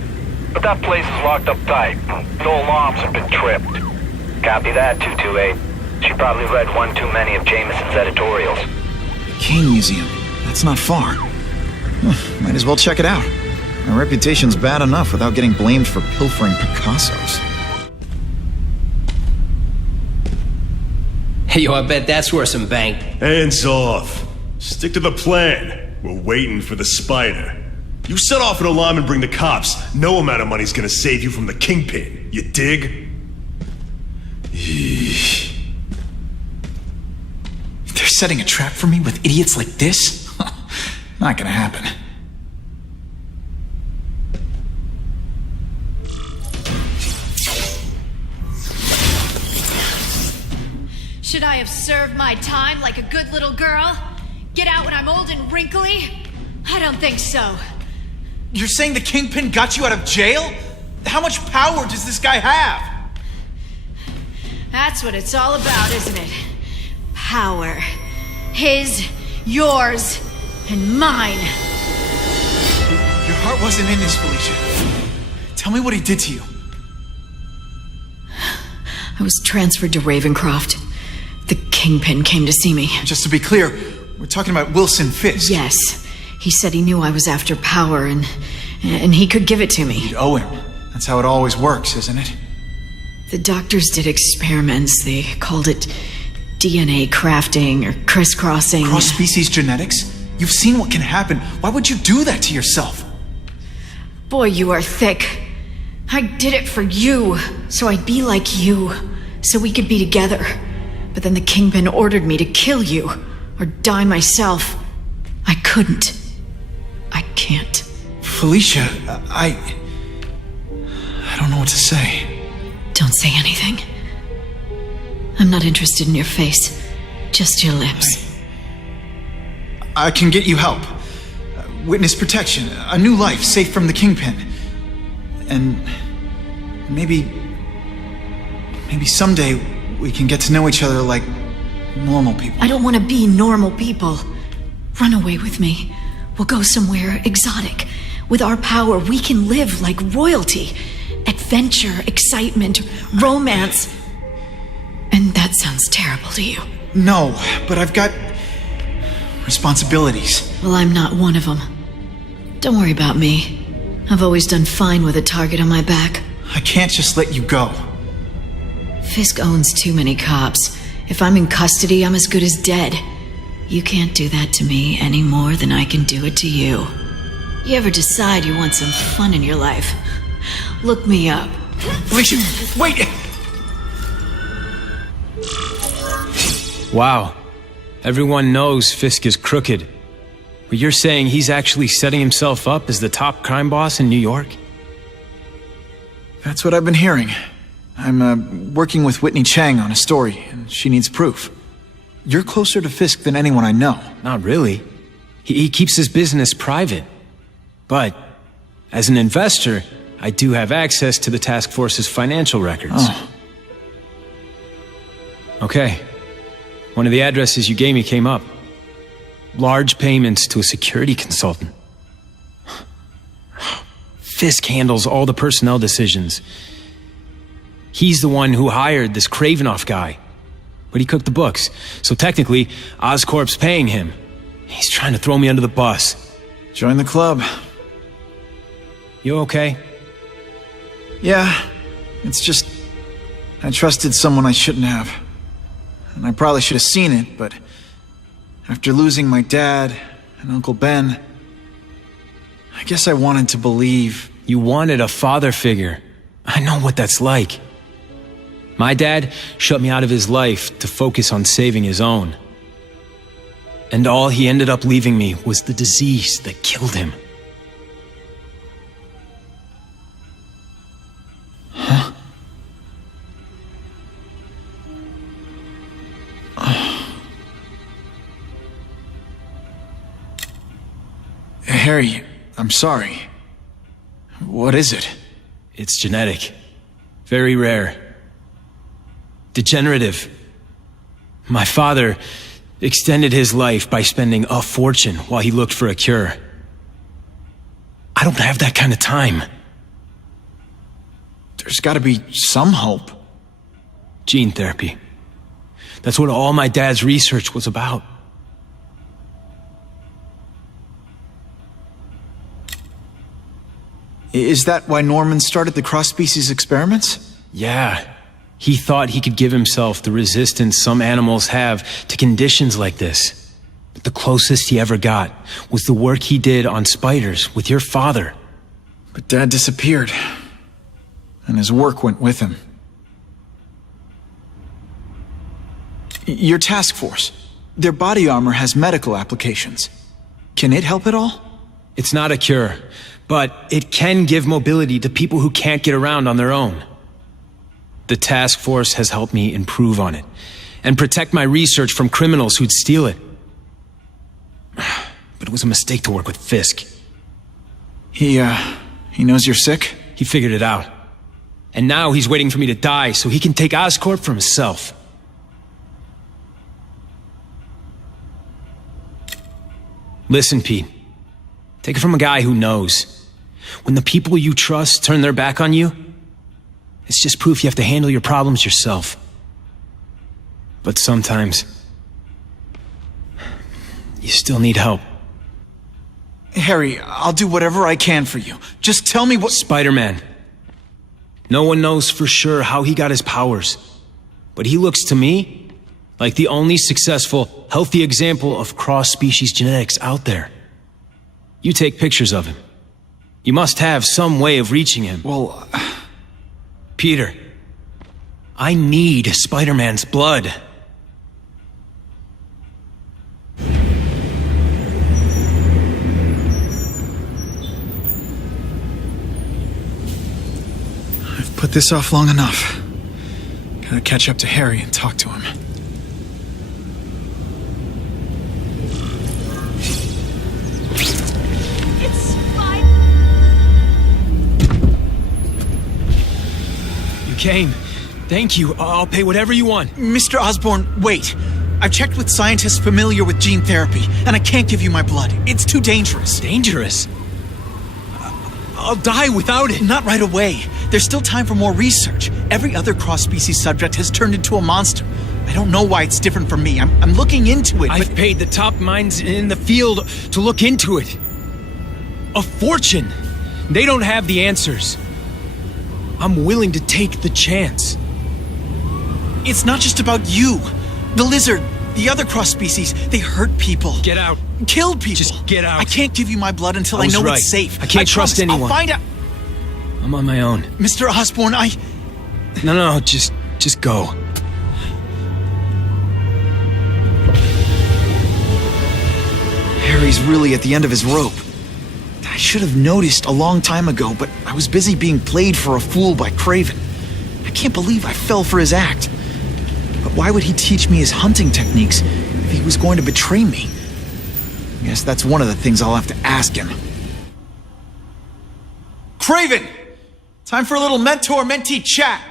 But that place is locked up tight. No alarms have been tripped. Copy that, 228. She probably read one too many of Jameson's editorials. Kane Museum. That's not far. Might as well check it out. My reputation's bad enough without getting blamed for pilfering Picassos. Hey, yo, I bet that's worth some bank. Hands off. Stick to the plan. We're waiting for the spider. You set off an alarm and bring the cops. No amount of money's gonna save you from the Kingpin. You dig? They're setting a trap for me with idiots like this? Not gonna happen. Should I have served my time like a good little girl? Get out when I'm old and wrinkly? I don't think so. You're saying the Kingpin got you out of jail? How much power does this guy have? That's what it's all about, isn't it? Power. His, yours, and mine. Your heart wasn't in this, Felicia. Tell me what he did to you. I was transferred to Ravencroft. The Kingpin came to see me. Just to be clear, we're talking about Wilson Fisk. Yes. He said he knew I was after power and he could give it to me. You'd owe him. That's how it always works, isn't it? The doctors did experiments. They called it DNA crafting or crisscrossing. Cross-species genetics? You've seen what can happen. Why would you do that to yourself? Boy, you are thick. I did it for you, so I'd be like you, so we could be together. But then the Kingpin ordered me to kill you, or die myself. I couldn't. I can't. Felicia, I don't know what to say. Don't say anything. I'm not interested in your face, just your lips. I can get you help. Witness protection, a new life safe from the Kingpin. And maybe someday we can get to know each other like normal people. I don't want to be normal people. Run away with me. We'll go somewhere exotic. With our power, we can live like royalty. Adventure, excitement, romance. And that sounds terrible to you. No, but I've got responsibilities. Well, I'm not one of them. Don't worry about me. I've always done fine with a target on my back. I can't just let you go. Fisk owns too many cops. If I'm in custody, I'm as good as dead. You can't do that to me any more than I can do it to you. You ever decide you want some fun in your life? Look me up. Wait! Wow. Everyone knows Fisk is crooked. But you're saying he's actually setting himself up as the top crime boss in New York? That's what I've been hearing. I'm working with Whitney Chang on a story, and she needs proof. You're closer to Fisk than anyone I know. Not really. He keeps his business private. But, as an investor, I do have access to the task force's financial records. Oh. Okay. One of the addresses you gave me came up. Large payments to a security consultant. Fisk handles all the personnel decisions. He's the one who hired this Kravinoff guy. But he cooked the books, so technically, Oscorp's paying him. He's trying to throw me under the bus. Join the club. You okay? Yeah, it's just... I trusted someone I shouldn't have. And I probably should have seen it, but... after losing my dad and Uncle Ben... I guess I wanted to believe... You wanted a father figure. I know what that's like. My dad shut me out of his life to focus on saving his own. And all he ended up leaving me was the disease that killed him. Huh? Harry, I'm sorry. What is it? It's genetic. Very rare. Degenerative. My father extended his life by spending a fortune while he looked for a cure. I don't have that kind of time. There's gotta be some hope. Gene therapy. That's what all my dad's research was about. Is that why Norman started the cross-species experiments? Yeah. He thought he could give himself the resistance some animals have to conditions like this. But the closest he ever got was the work he did on spiders with your father. But Dad disappeared, and his work went with him. Your task force, their body armor has medical applications. Can it help at all? It's not a cure, but it can give mobility to people who can't get around on their own. The task force has helped me improve on it, and protect my research from criminals who'd steal it. But it was a mistake to work with Fisk. He knows you're sick? He figured it out. And now he's waiting for me to die so he can take Oscorp for himself. Listen, Pete. Take it from a guy who knows. When the people you trust turn their back on you, it's just proof you have to handle your problems yourself. But sometimes, you still need help. Harry, I'll do whatever I can for you. Just tell me what— Spider-Man. No one knows for sure how he got his powers. But he looks to me like the only successful, healthy example of cross-species genetics out there. You take pictures of him. You must have some way of reaching him. Well, Peter, I need Spider-Man's blood. I've put this off long enough. Gotta catch up to Harry and talk to him. It's fine. You came. Thank you. I'll pay whatever you want. Mr. Osborn, wait. I've checked with scientists familiar with gene therapy, and I can't give you my blood. It's too dangerous. Dangerous? I'll die without it. Not right away. There's still time for more research. Every other cross-species subject has turned into a monster. I don't know why it's different from me. I'm looking into it, I've paid the top minds in the field to look into it. A fortune. They don't have the answers. I'm willing to take the chance. It's not just about you. The lizard, the other cross-species, they hurt people. Get out. Kill people. Just get out. I can't give you my blood until I know right. it's safe. I can't trust anyone. I'll find out. I'm on my own. Mr. Osborn, No, just go. Harry's really at the end of his rope. I should have noticed a long time ago, but I was busy being played for a fool by Kraven. I can't believe I fell for his act. But why would he teach me his hunting techniques if he was going to betray me? I guess that's one of the things I'll have to ask him. Kraven! Time for a little mentor-mentee chat.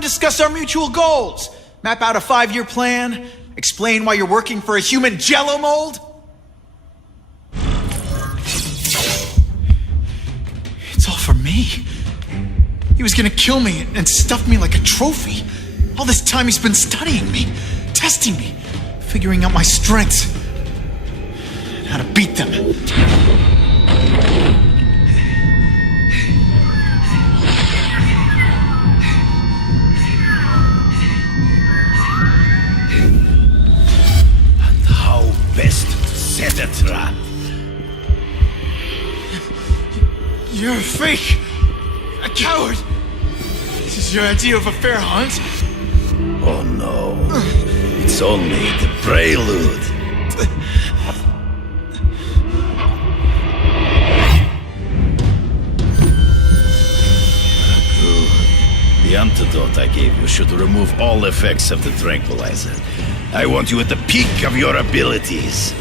Discuss our mutual goals. Map out a 5-year plan. Explain why you're working for a human Jell-O mold. It's all for me. He was gonna kill me and stuff me like a trophy. All this time he's been studying me, testing me, figuring out my strengths, and how to beat them. And how best to set a trap. You're a fake! A coward! This is your idea of a fair hunt? Oh no. It's only the prelude. Good. The antidote I gave you should remove all effects of the tranquilizer. I want you at the peak of your abilities.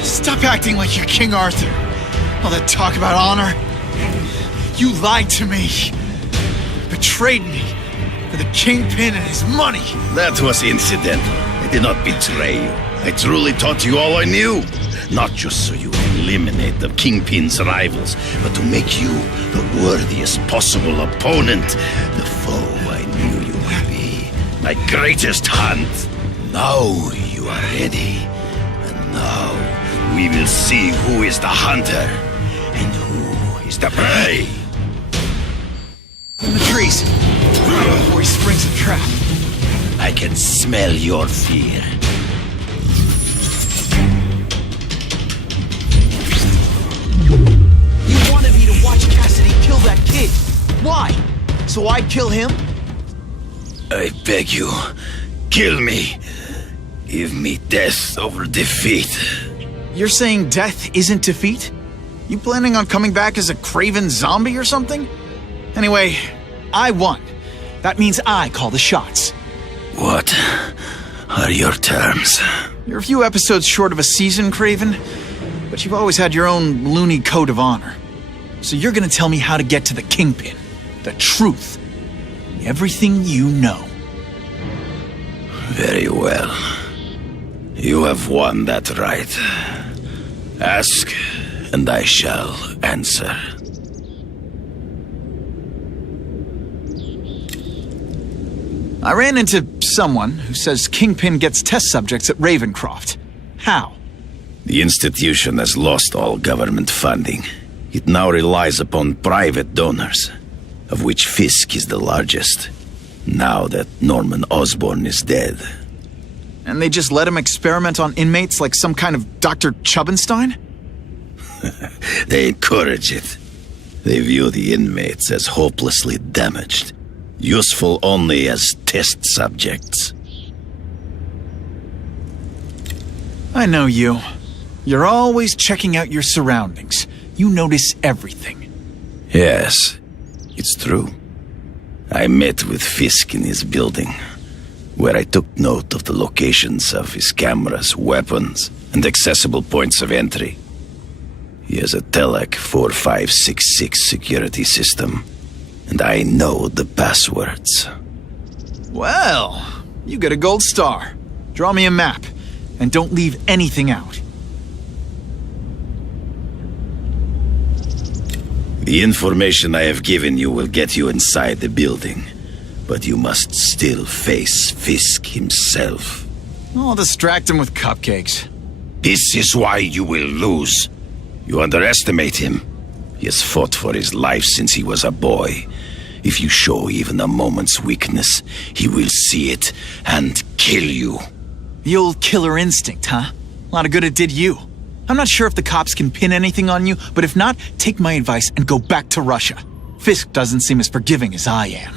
Stop acting like you're King Arthur. All that talk about honor. You lied to me. Betrayed me. For the Kingpin and his money. That was incidental. I did not betray you. I truly taught you all I knew. Not just so you eliminate the Kingpin's rivals, but to make you the worthiest possible opponent. The foe I knew you would be. My greatest hunt. Now you are ready. And now we will see who is the hunter and who is the prey. In the trees. Before he springs a trap. I can smell your fear. so I'd kill him? I beg you, kill me. Give me death over defeat. You're saying death isn't defeat? You planning on coming back as a craven zombie or something? Anyway, I won. That means I call the shots. What are your terms? You're a few episodes short of a season, Craven, but you've always had your own loony code of honor. So you're gonna tell me how to get to the Kingpin, the truth, everything you know. Very well. You have won that right. Ask, and I shall answer. I ran into someone who says Kingpin gets test subjects at Ravencroft. How? The institution has lost all government funding. It now relies upon private donors, of which Fisk is the largest, now that Norman Osborn is dead. And they just let him experiment on inmates like some kind of Dr. Chubbenstein? They encourage it. They view the inmates as hopelessly damaged, useful only as test subjects. I know you. You're always checking out your surroundings. You notice everything. Yes, it's true. I met with Fisk in his building, where I took note of the locations of his cameras, weapons, and accessible points of entry. He has a Telek 4566 security system, and I know the passwords. Well, you get a gold star. Draw me a map, and don't leave anything out. The information I have given you will get you inside the building, but you must still face Fisk himself. I'll distract him with cupcakes. This is why you will lose. You underestimate him. He has fought for his life since he was a boy. If you show even a moment's weakness, he will see it and kill you. The old killer instinct, huh? A lot of good it did you. I'm not sure if the cops can pin anything on you, but if not, take my advice and go back to Russia. Fisk doesn't seem as forgiving as I am.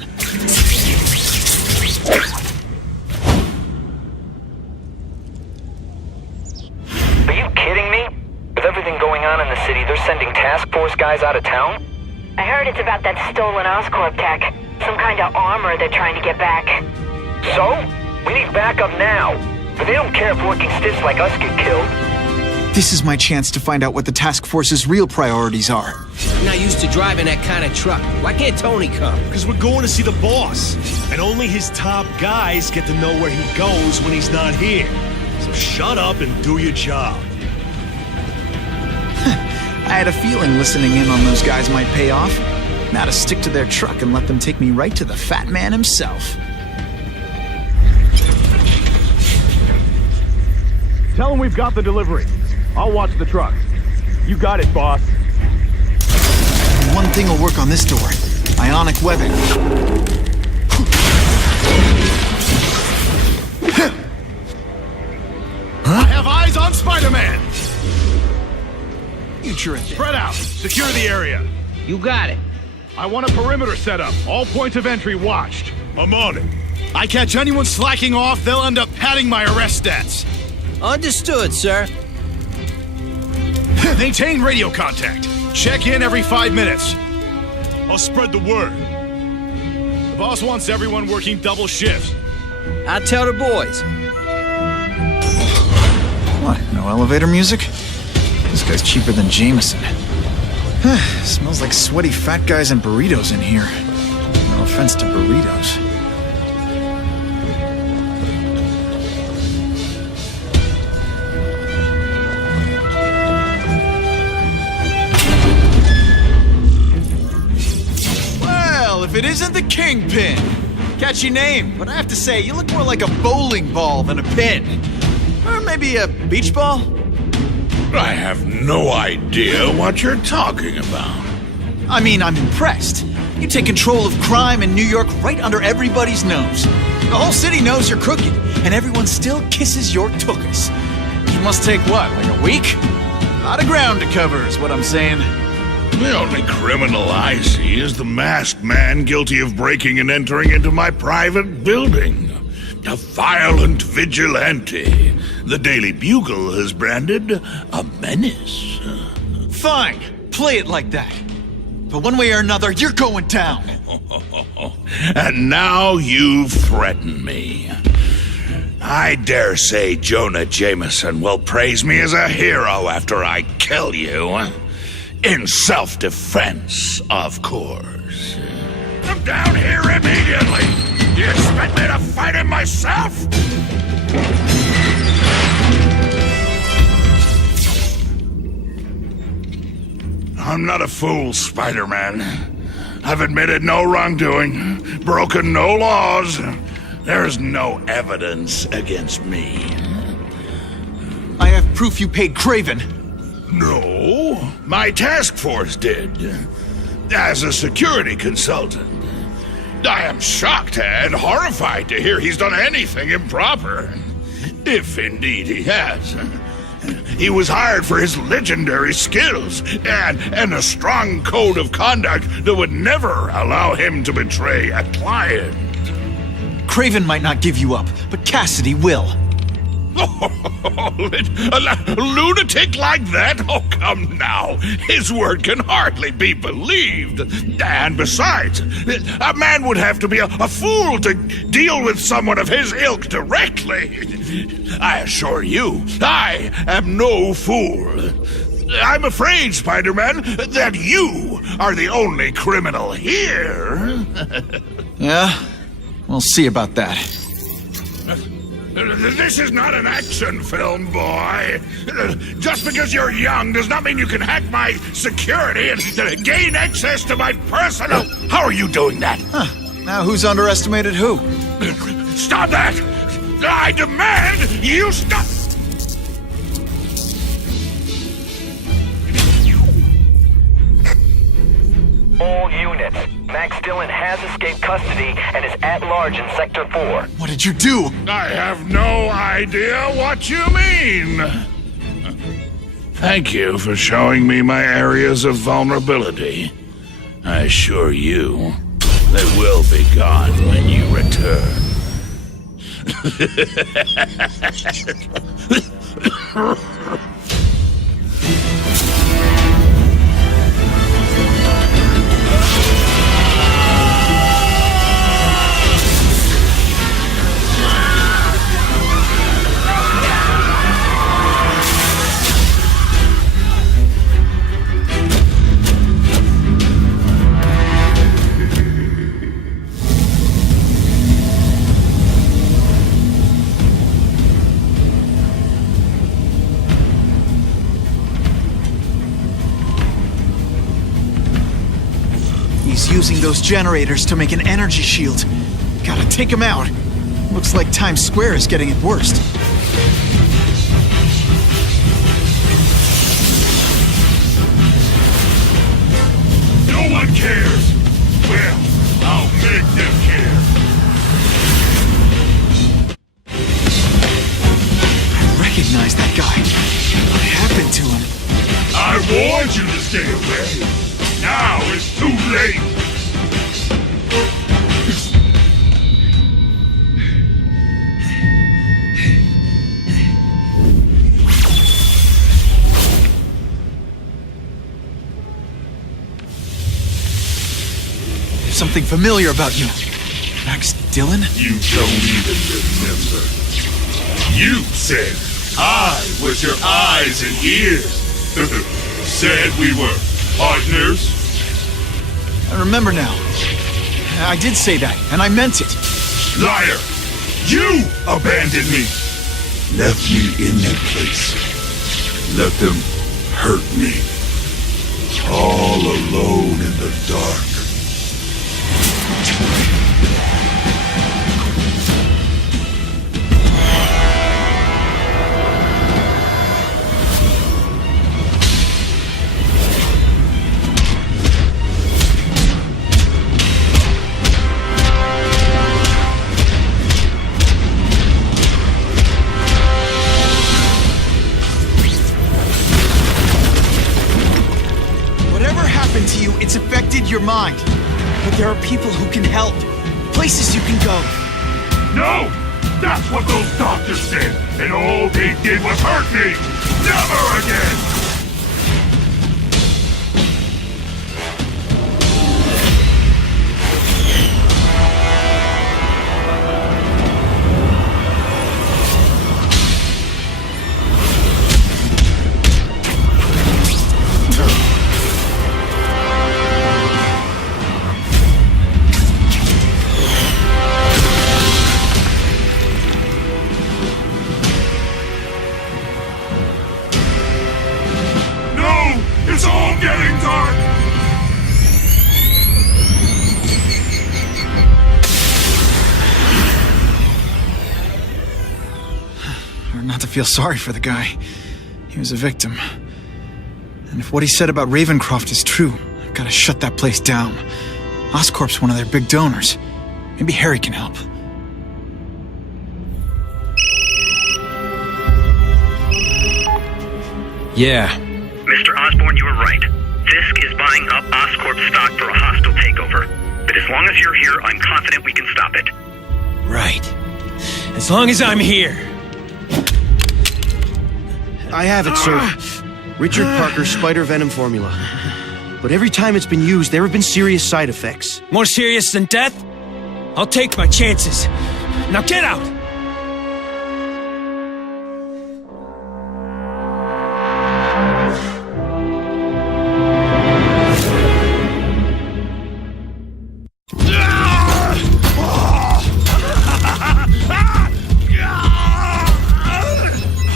Are you kidding me? With everything going on in the city, they're sending task force guys out of town? I heard it's about that stolen Oscorp tech. Some kind of armor they're trying to get back. So? We need backup now. But they don't care if working stiffs like us get killed. This is my chance to find out what the task force's real priorities are. I'm not used to driving that kind of truck. Why can't Tony come? Because we're going to see the boss. And only his top guys get to know where he goes when he's not here. So shut up and do your job. I had a feeling listening in on those guys might pay off. Now to stick to their truck and let them take me right to the fat man himself. Tell him we've got the delivery. I'll watch the truck. You got it, boss. One thing will work on this door. Ionic webbing. I have eyes on Spider-Man! Spread out. Secure the area. You got it. I want a perimeter set up. All points of entry watched. I'm on it. I catch anyone slacking off, they'll end up padding my arrest stats. Understood, sir. Maintain radio contact. Check in every 5 minutes. I'll spread the word. The boss wants everyone working double shifts. I'll tell the boys. What, no elevator music? This guy's cheaper than Jameson. Smells like sweaty fat guys and burritos in here. No offense to burritos. Well, if it isn't the Kingpin. Catchy name, but I have to say, you look more like a bowling ball than a pin. Or maybe a beach ball? I have no idea what you're talking about. I mean, I'm impressed. You take control of crime in New York right under everybody's nose. The whole city knows you're crooked, and everyone still kisses your tuchus. It must take what, like a week? A lot of ground to cover is what I'm saying. The only criminal I see is the masked man guilty of breaking and entering into my private building. A violent vigilante. The Daily Bugle has branded a menace. Fine, play it like that. But one way or another, you're going down. And now you threaten me. I dare say Jonah Jameson will praise me as a hero after I kill you. In self-defense, of course. I'm down here immediately. You expect me to fight him myself? I'm not a fool, Spider-Man. I've admitted no wrongdoing, broken no laws. There's no evidence against me. I have proof you paid Kraven. No, my task force did. As a security consultant. I am shocked and horrified to hear he's done anything improper. If indeed he has. He was hired for his legendary skills and a strong code of conduct that would never allow him to betray a client. Kraven might not give you up, but Cassidy will. A lunatic like that? Oh, come now. His word can hardly be believed. And besides, a man would have to be a fool to deal with someone of his ilk directly. I assure you, I am no fool. I'm afraid, Spider-Man, that you are the only criminal here. Yeah? We'll see about that. This is not an action film, boy. Just because you're young does not mean you can hack my security and gain access to my personal... How are you doing that? Huh. Now who's underestimated who? Stop that! I demand you stop... All units. Max Dillon has escaped custody and is at large in Sector 4. What did you do? I have no idea what you mean. Thank you for showing me my areas of vulnerability. I assure you, they will be gone when you return. He's using those generators to make an energy shield. Gotta take him out. Looks like Times Square is getting it worst. No one cares. Well, I'll make them care. I recognize that guy. What happened to him? I warned you to stay away. Now it's too late. There's something familiar about you. Max Dillon? You don't even remember. You said I was your eyes and ears. Said we were partners? I remember now. I did say that, and I meant it. Liar! You abandoned me! Left me in that place. Let them hurt me. All alone in the dark. But there are people who can help. Places you can go. No! That's what those doctors said, and all they did was hurt me! Never again! It's all getting dark! Hard not to feel sorry for the guy. He was a victim. And if what he said about Ravencroft is true, I've got to shut that place down. Oscorp's one of their big donors. Maybe Harry can help. Yeah. Mr. Osborn, you were right. Fisk is buying up Oscorp stock for a hostile takeover. But as long as you're here, I'm confident we can stop it. Right. As long as I'm here. I have it, sir. Richard Parker's spider venom formula. But every time it's been used, there have been serious side effects. More serious than death? I'll take my chances. Now get out!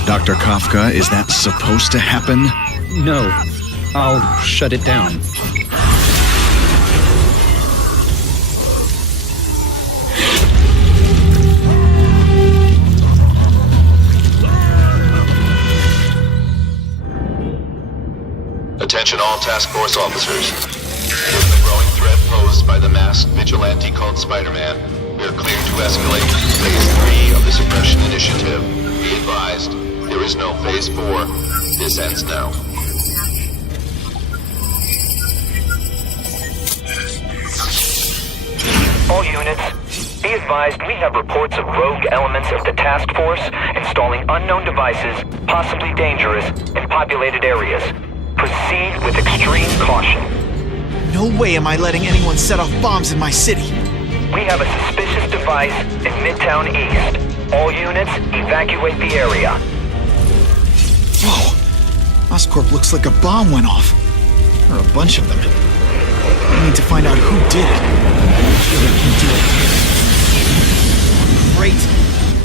Dr. Kafka, is that supposed to happen? No. I'll shut it down. Attention all task force officers. Given the growing threat posed by the masked vigilante called Spider-Man, we are cleared to escalate Phase 3 of the Suppression Initiative. Be advised, there is no Phase 4. This ends now. All units, be advised we have reports of rogue elements of the task force installing unknown devices, possibly dangerous, in populated areas. Proceed with extreme caution. No way am I letting anyone set off bombs in my city. We have a suspicious device in Midtown East. All units, evacuate the area. Whoa! Oscorp looks like a bomb went off. Or a bunch of them. I need to find out who did it. I'm sure I can do it. Great.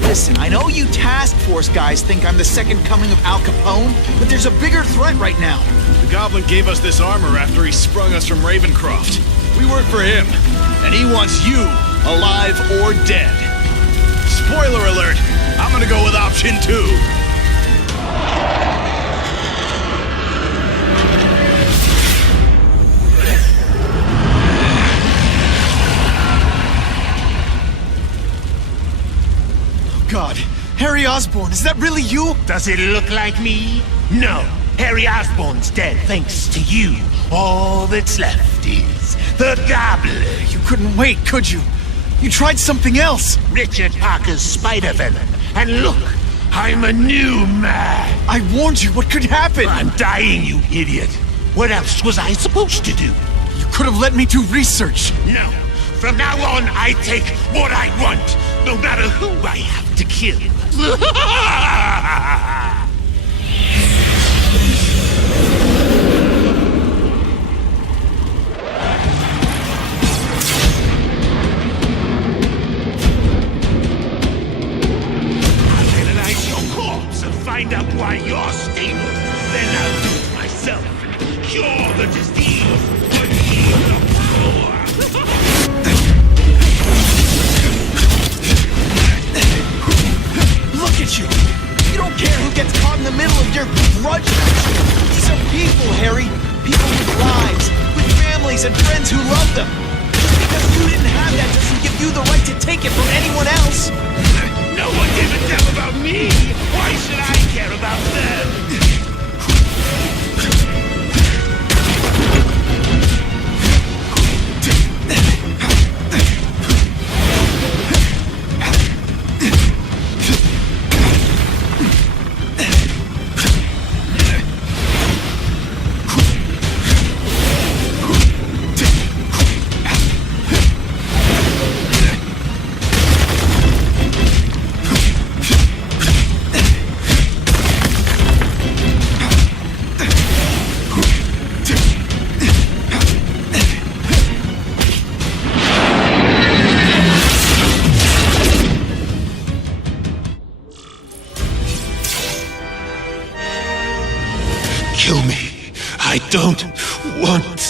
Listen, I know you task force guys think I'm the second coming of Al Capone, but there's a bigger threat right now. The Goblin gave us this armor after he sprung us from Ravencroft. We work for him, and he wants you alive or dead. Spoiler alert, I'm gonna go with option 2. God, Harry Osborn, is that really you? Does it look like me? No, Harry Osborn's dead thanks to you. All that's left is the Goblin. You couldn't wait, could you? You tried something else. Richard Parker's spider venom. And look, I'm a new man. I warned you, what could happen? I'm dying, you idiot. What else was I supposed to do? You could have let me do research. No, from now on I take what I want, no matter who I have to kill. Find out why you're stable. Then I'll do it myself and cure the disease, but heal the power. Look at you. You don't care who gets caught in the middle of your grudge match. These are people, Harry. People with lives, with families and friends who love them. Just because you didn't have that doesn't give you the right to take it from anyone else. No one gave a damn about me! Why should I care about them?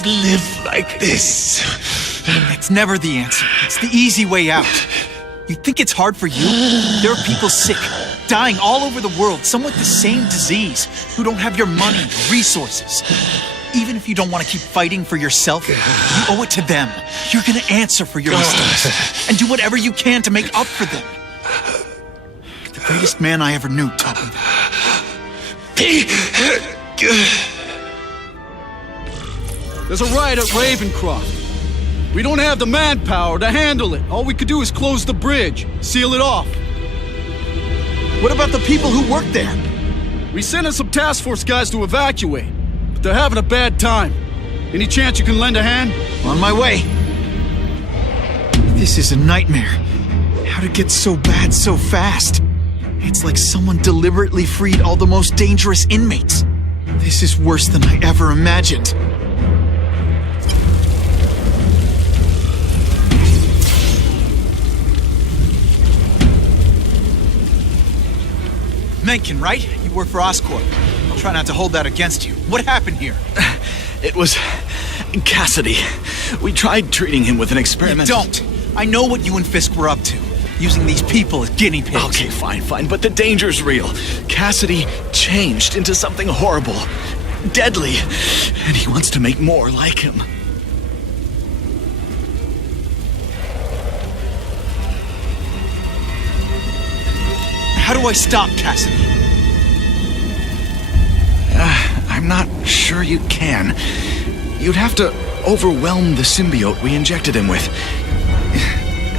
must live like this. It's never the answer. It's the easy way out. You think it's hard for you? There are people sick, dying all over the world, some with the same disease, who don't have your money, resources. Even if you don't want to keep fighting for yourself, you owe it to them. You're gonna answer for your mistakes, and do whatever you can to make up for them. The greatest man I ever knew taught me that. There's a riot at Ravencroft. We don't have the manpower to handle it. All we could do is close the bridge, seal it off. What about the people who work there? We sent in some task force guys to evacuate, but they're having a bad time. Any chance you can lend a hand? On my way. This is a nightmare. How to get so bad so fast? It's like someone deliberately freed all the most dangerous inmates. This is worse than I ever imagined. Mencken, right? You work for Oscorp. I'll try not to hold that against you. What happened here? It was Cassidy. We tried treating him with an experiment. Don't! I know what you and Fisk were up to. Using these people as guinea pigs. Okay, fine, but the danger's real. Cassidy changed into something horrible, deadly, and he wants to make more like him. How do I stop Cassidy? I'm not sure you can. You'd have to overwhelm the symbiote we injected him with.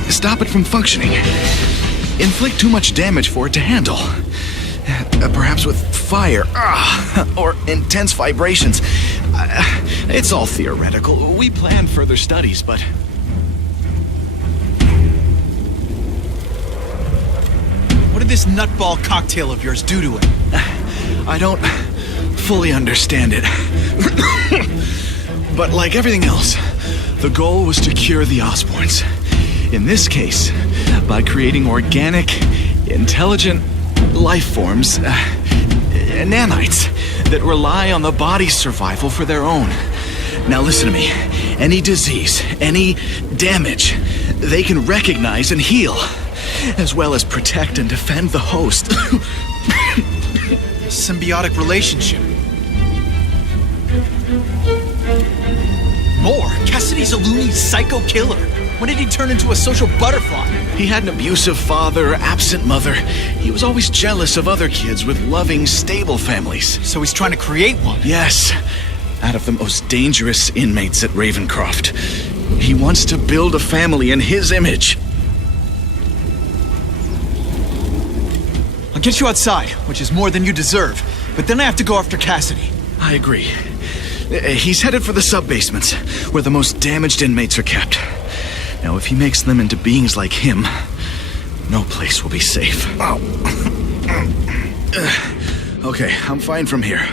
Stop it from functioning. Inflict too much damage for it to handle. Perhaps with fire, or intense vibrations. It's all theoretical. We plan further studies, but... What did this nutball cocktail of yours do to him? I don't fully understand it. But like everything else, the goal was to cure the Osborns. In this case, by creating organic, intelligent life forms, nanites, that rely on the body's survival for their own. Now listen to me. Any disease, any damage, they can recognize and heal, as well as protect and defend the host. Symbiotic relationship. More? Cassidy's a loony psycho killer. When did he turn into a social butterfly? He had an abusive father, absent mother. He was always jealous of other kids with loving, stable families. So he's trying to create one? Yes. Out of the most dangerous inmates at Ravencroft. He wants to build a family in his image. I'll get you outside, which is more than you deserve. But then I have to go after Cassidy. I agree. He's headed for the sub-basements, where the most damaged inmates are kept. Now, if he makes them into beings like him, no place will be safe. Okay, I'm fine from here.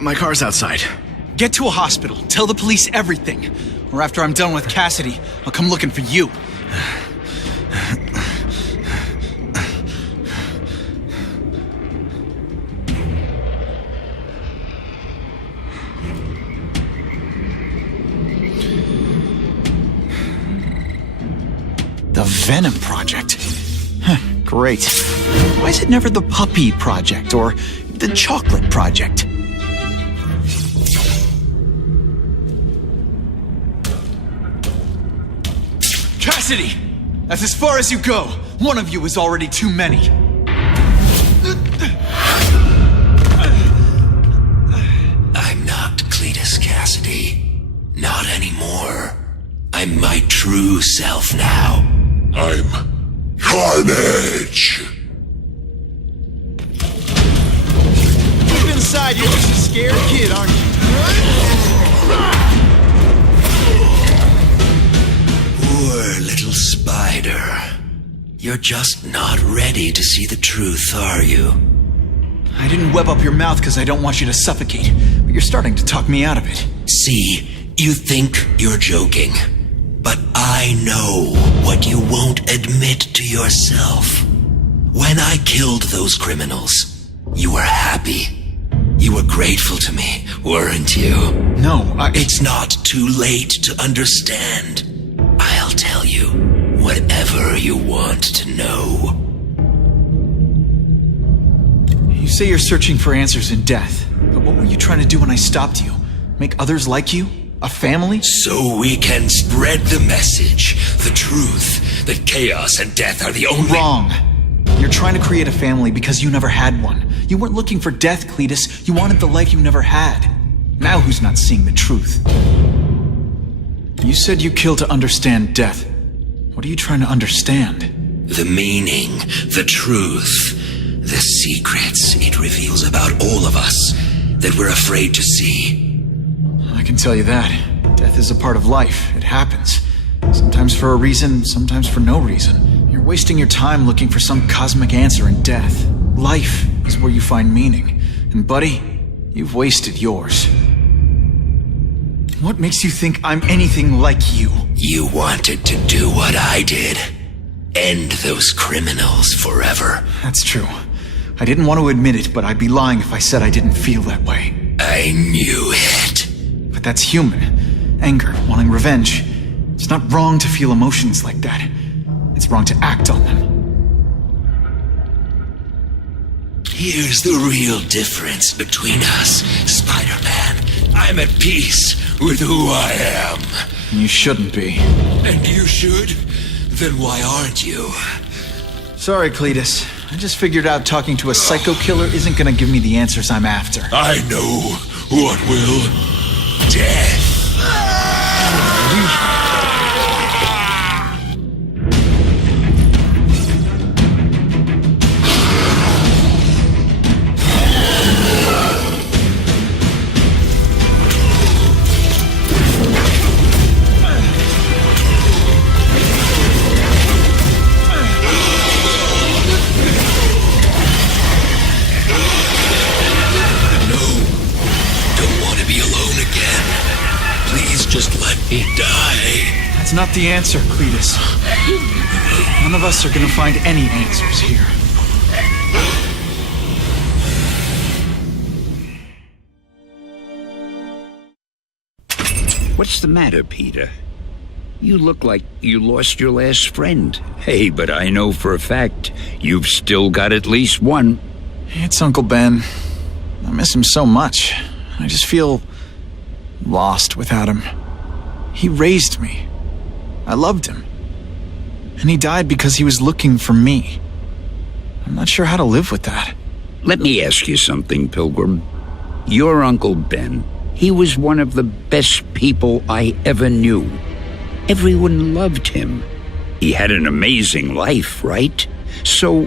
My car's outside. Get to a hospital. Tell the police everything. Or after I'm done with Cassidy, I'll come looking for you. The Venom Project. Great. Why is it never the Puppy Project or the Chocolate Project? Cassidy! That's as far as you go. One of you is already too many. I'm not Cletus Cassidy. Not anymore. I'm my true self now. I'm Carnage! Deep inside, you're just a scared kid, aren't you? Poor little spider. You're just not ready to see the truth, are you? I didn't web up your mouth because I don't want you to suffocate, but you're starting to talk me out of it. See, you think you're joking. But I know what you won't admit to yourself. When I killed those criminals, you were happy. You were grateful to me, weren't you? No, It's not too late to understand. I'll tell you whatever you want to know. You say you're searching for answers in death, but what were you trying to do when I stopped you? Make others like you? A family? So we can spread the message, the truth, that chaos and death are the only— Wrong. You're trying to create a family because you never had one. You weren't looking for death, Cletus. You wanted the life you never had. Now who's not seeing the truth? You said you killed to understand death. What are you trying to understand? The meaning, the truth, the secrets it reveals about all of us that we're afraid to see. I can tell you that. Death is a part of life. It happens. Sometimes for a reason, sometimes for no reason. You're wasting your time looking for some cosmic answer in death. Life is where you find meaning. And buddy, you've wasted yours. What makes you think I'm anything like you? You wanted to do what I did. End those criminals forever. That's true. I didn't want to admit it, but I'd be lying if I said I didn't feel that way. I knew it. But that's human. Anger, wanting revenge. It's not wrong to feel emotions like that. It's wrong to act on them. Here's the real difference between us, Spider-Man. I'm at peace with who I am. You shouldn't be. And you should? Then why aren't you? Sorry, Cletus. I just figured out talking to a psycho killer isn't gonna give me the answers I'm after. I know what will. Death. That's not the answer, Cletus. None of us are gonna find any answers here. What's the matter, Peter? You look like you lost your last friend. Hey, but I know for a fact you've still got at least one. It's Uncle Ben. I miss him so much. I just feel lost without him. He raised me. I loved him. And he died because he was looking for me. I'm not sure how to live with that. Let me ask you something, Pilgrim. Your Uncle Ben, he was one of the best people I ever knew. Everyone loved him. He had an amazing life, right? So,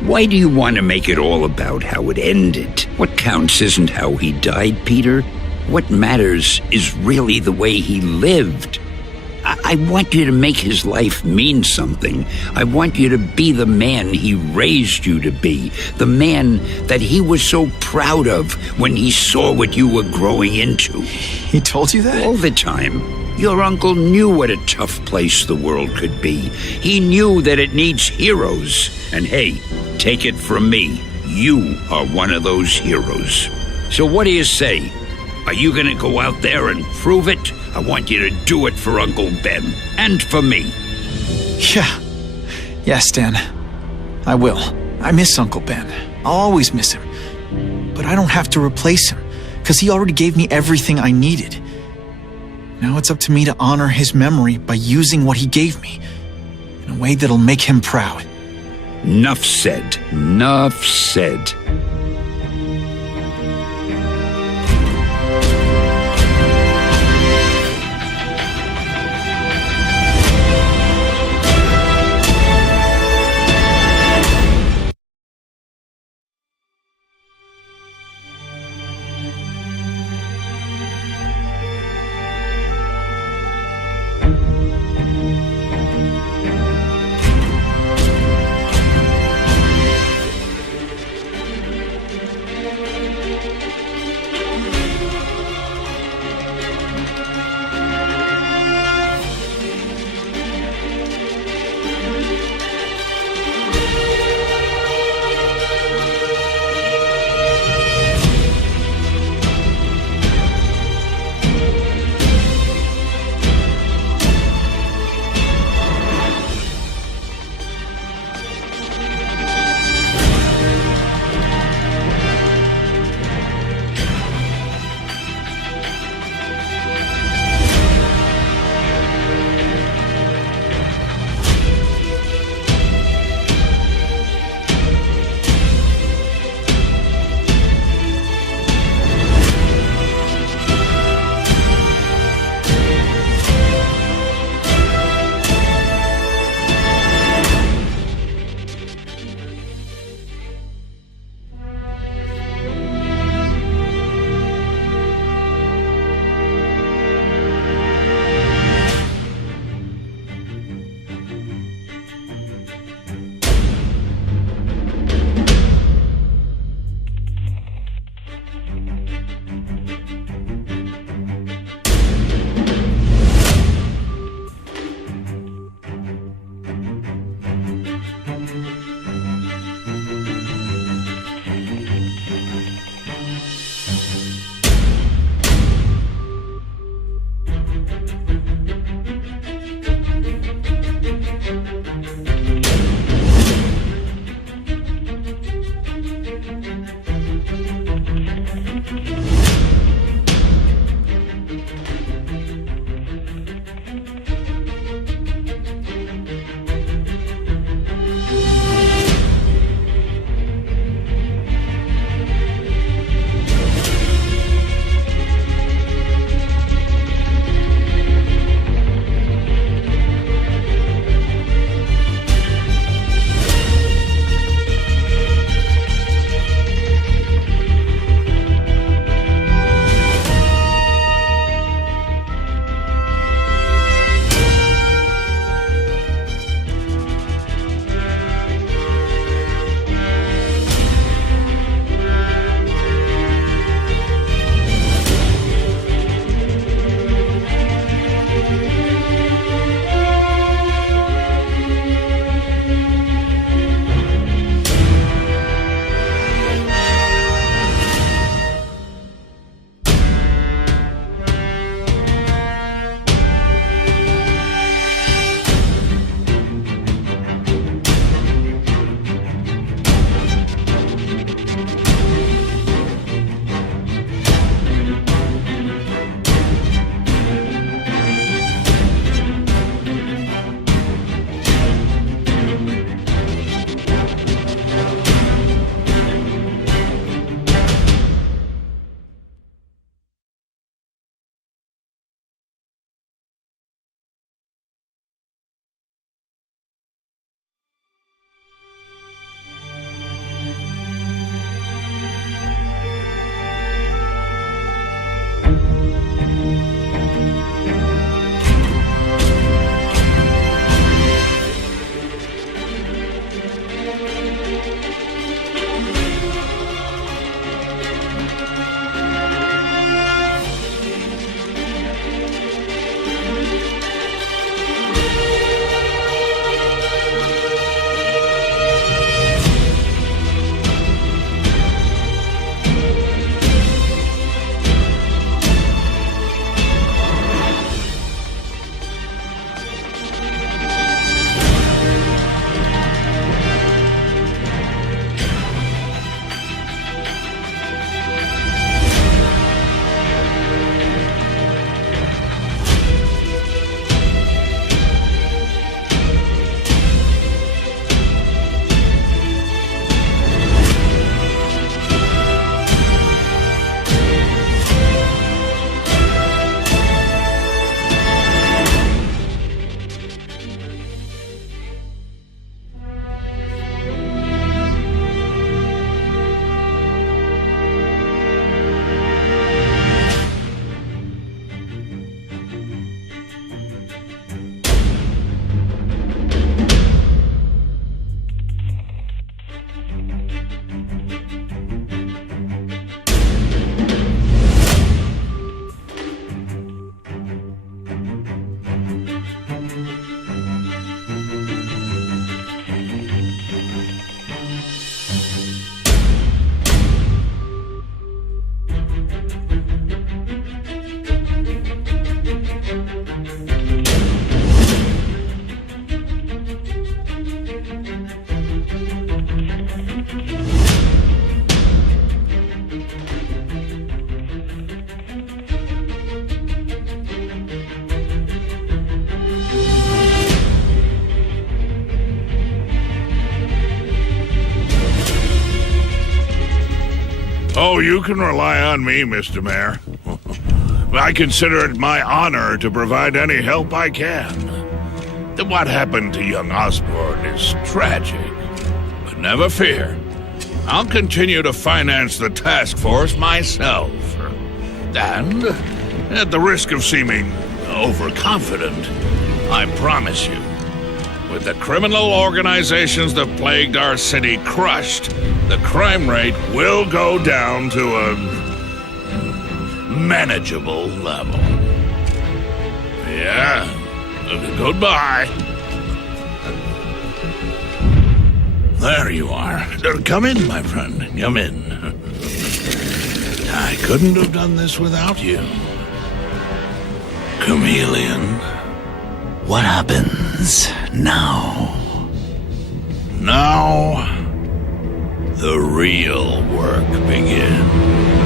why do you want to make it all about how it ended? What counts isn't how he died, Peter. What matters is really the way he lived. I want you to make his life mean something. I want you to be the man he raised you to be. The man that he was so proud of when he saw what you were growing into. He told you that? All the time. Your uncle knew what a tough place the world could be. He knew that it needs heroes. And hey, take it from me, you are one of those heroes. So what do you say? Are you gonna go out there and prove it? I want you to do it for Uncle Ben. And for me. Yeah. Yes, Dan. I will. I miss Uncle Ben. I'll always miss him. But I don't have to replace him, because he already gave me everything I needed. Now it's up to me to honor his memory by using what he gave me, in a way that'll make him proud. Nuff said. Nuff said. Oh, you can rely on me, Mr. Mayor. I consider it my honor to provide any help I can. What happened to young Osborn is tragic, but never fear. I'll continue to finance the task force myself. And, at the risk of seeming overconfident, I promise you, with the criminal organizations that plagued our city crushed, the crime rate will go down to a manageable level. Yeah, goodbye. There you are. Come in, my friend. Come in. I couldn't have done this without you. Chameleon. What happens now? Now, the real work begins.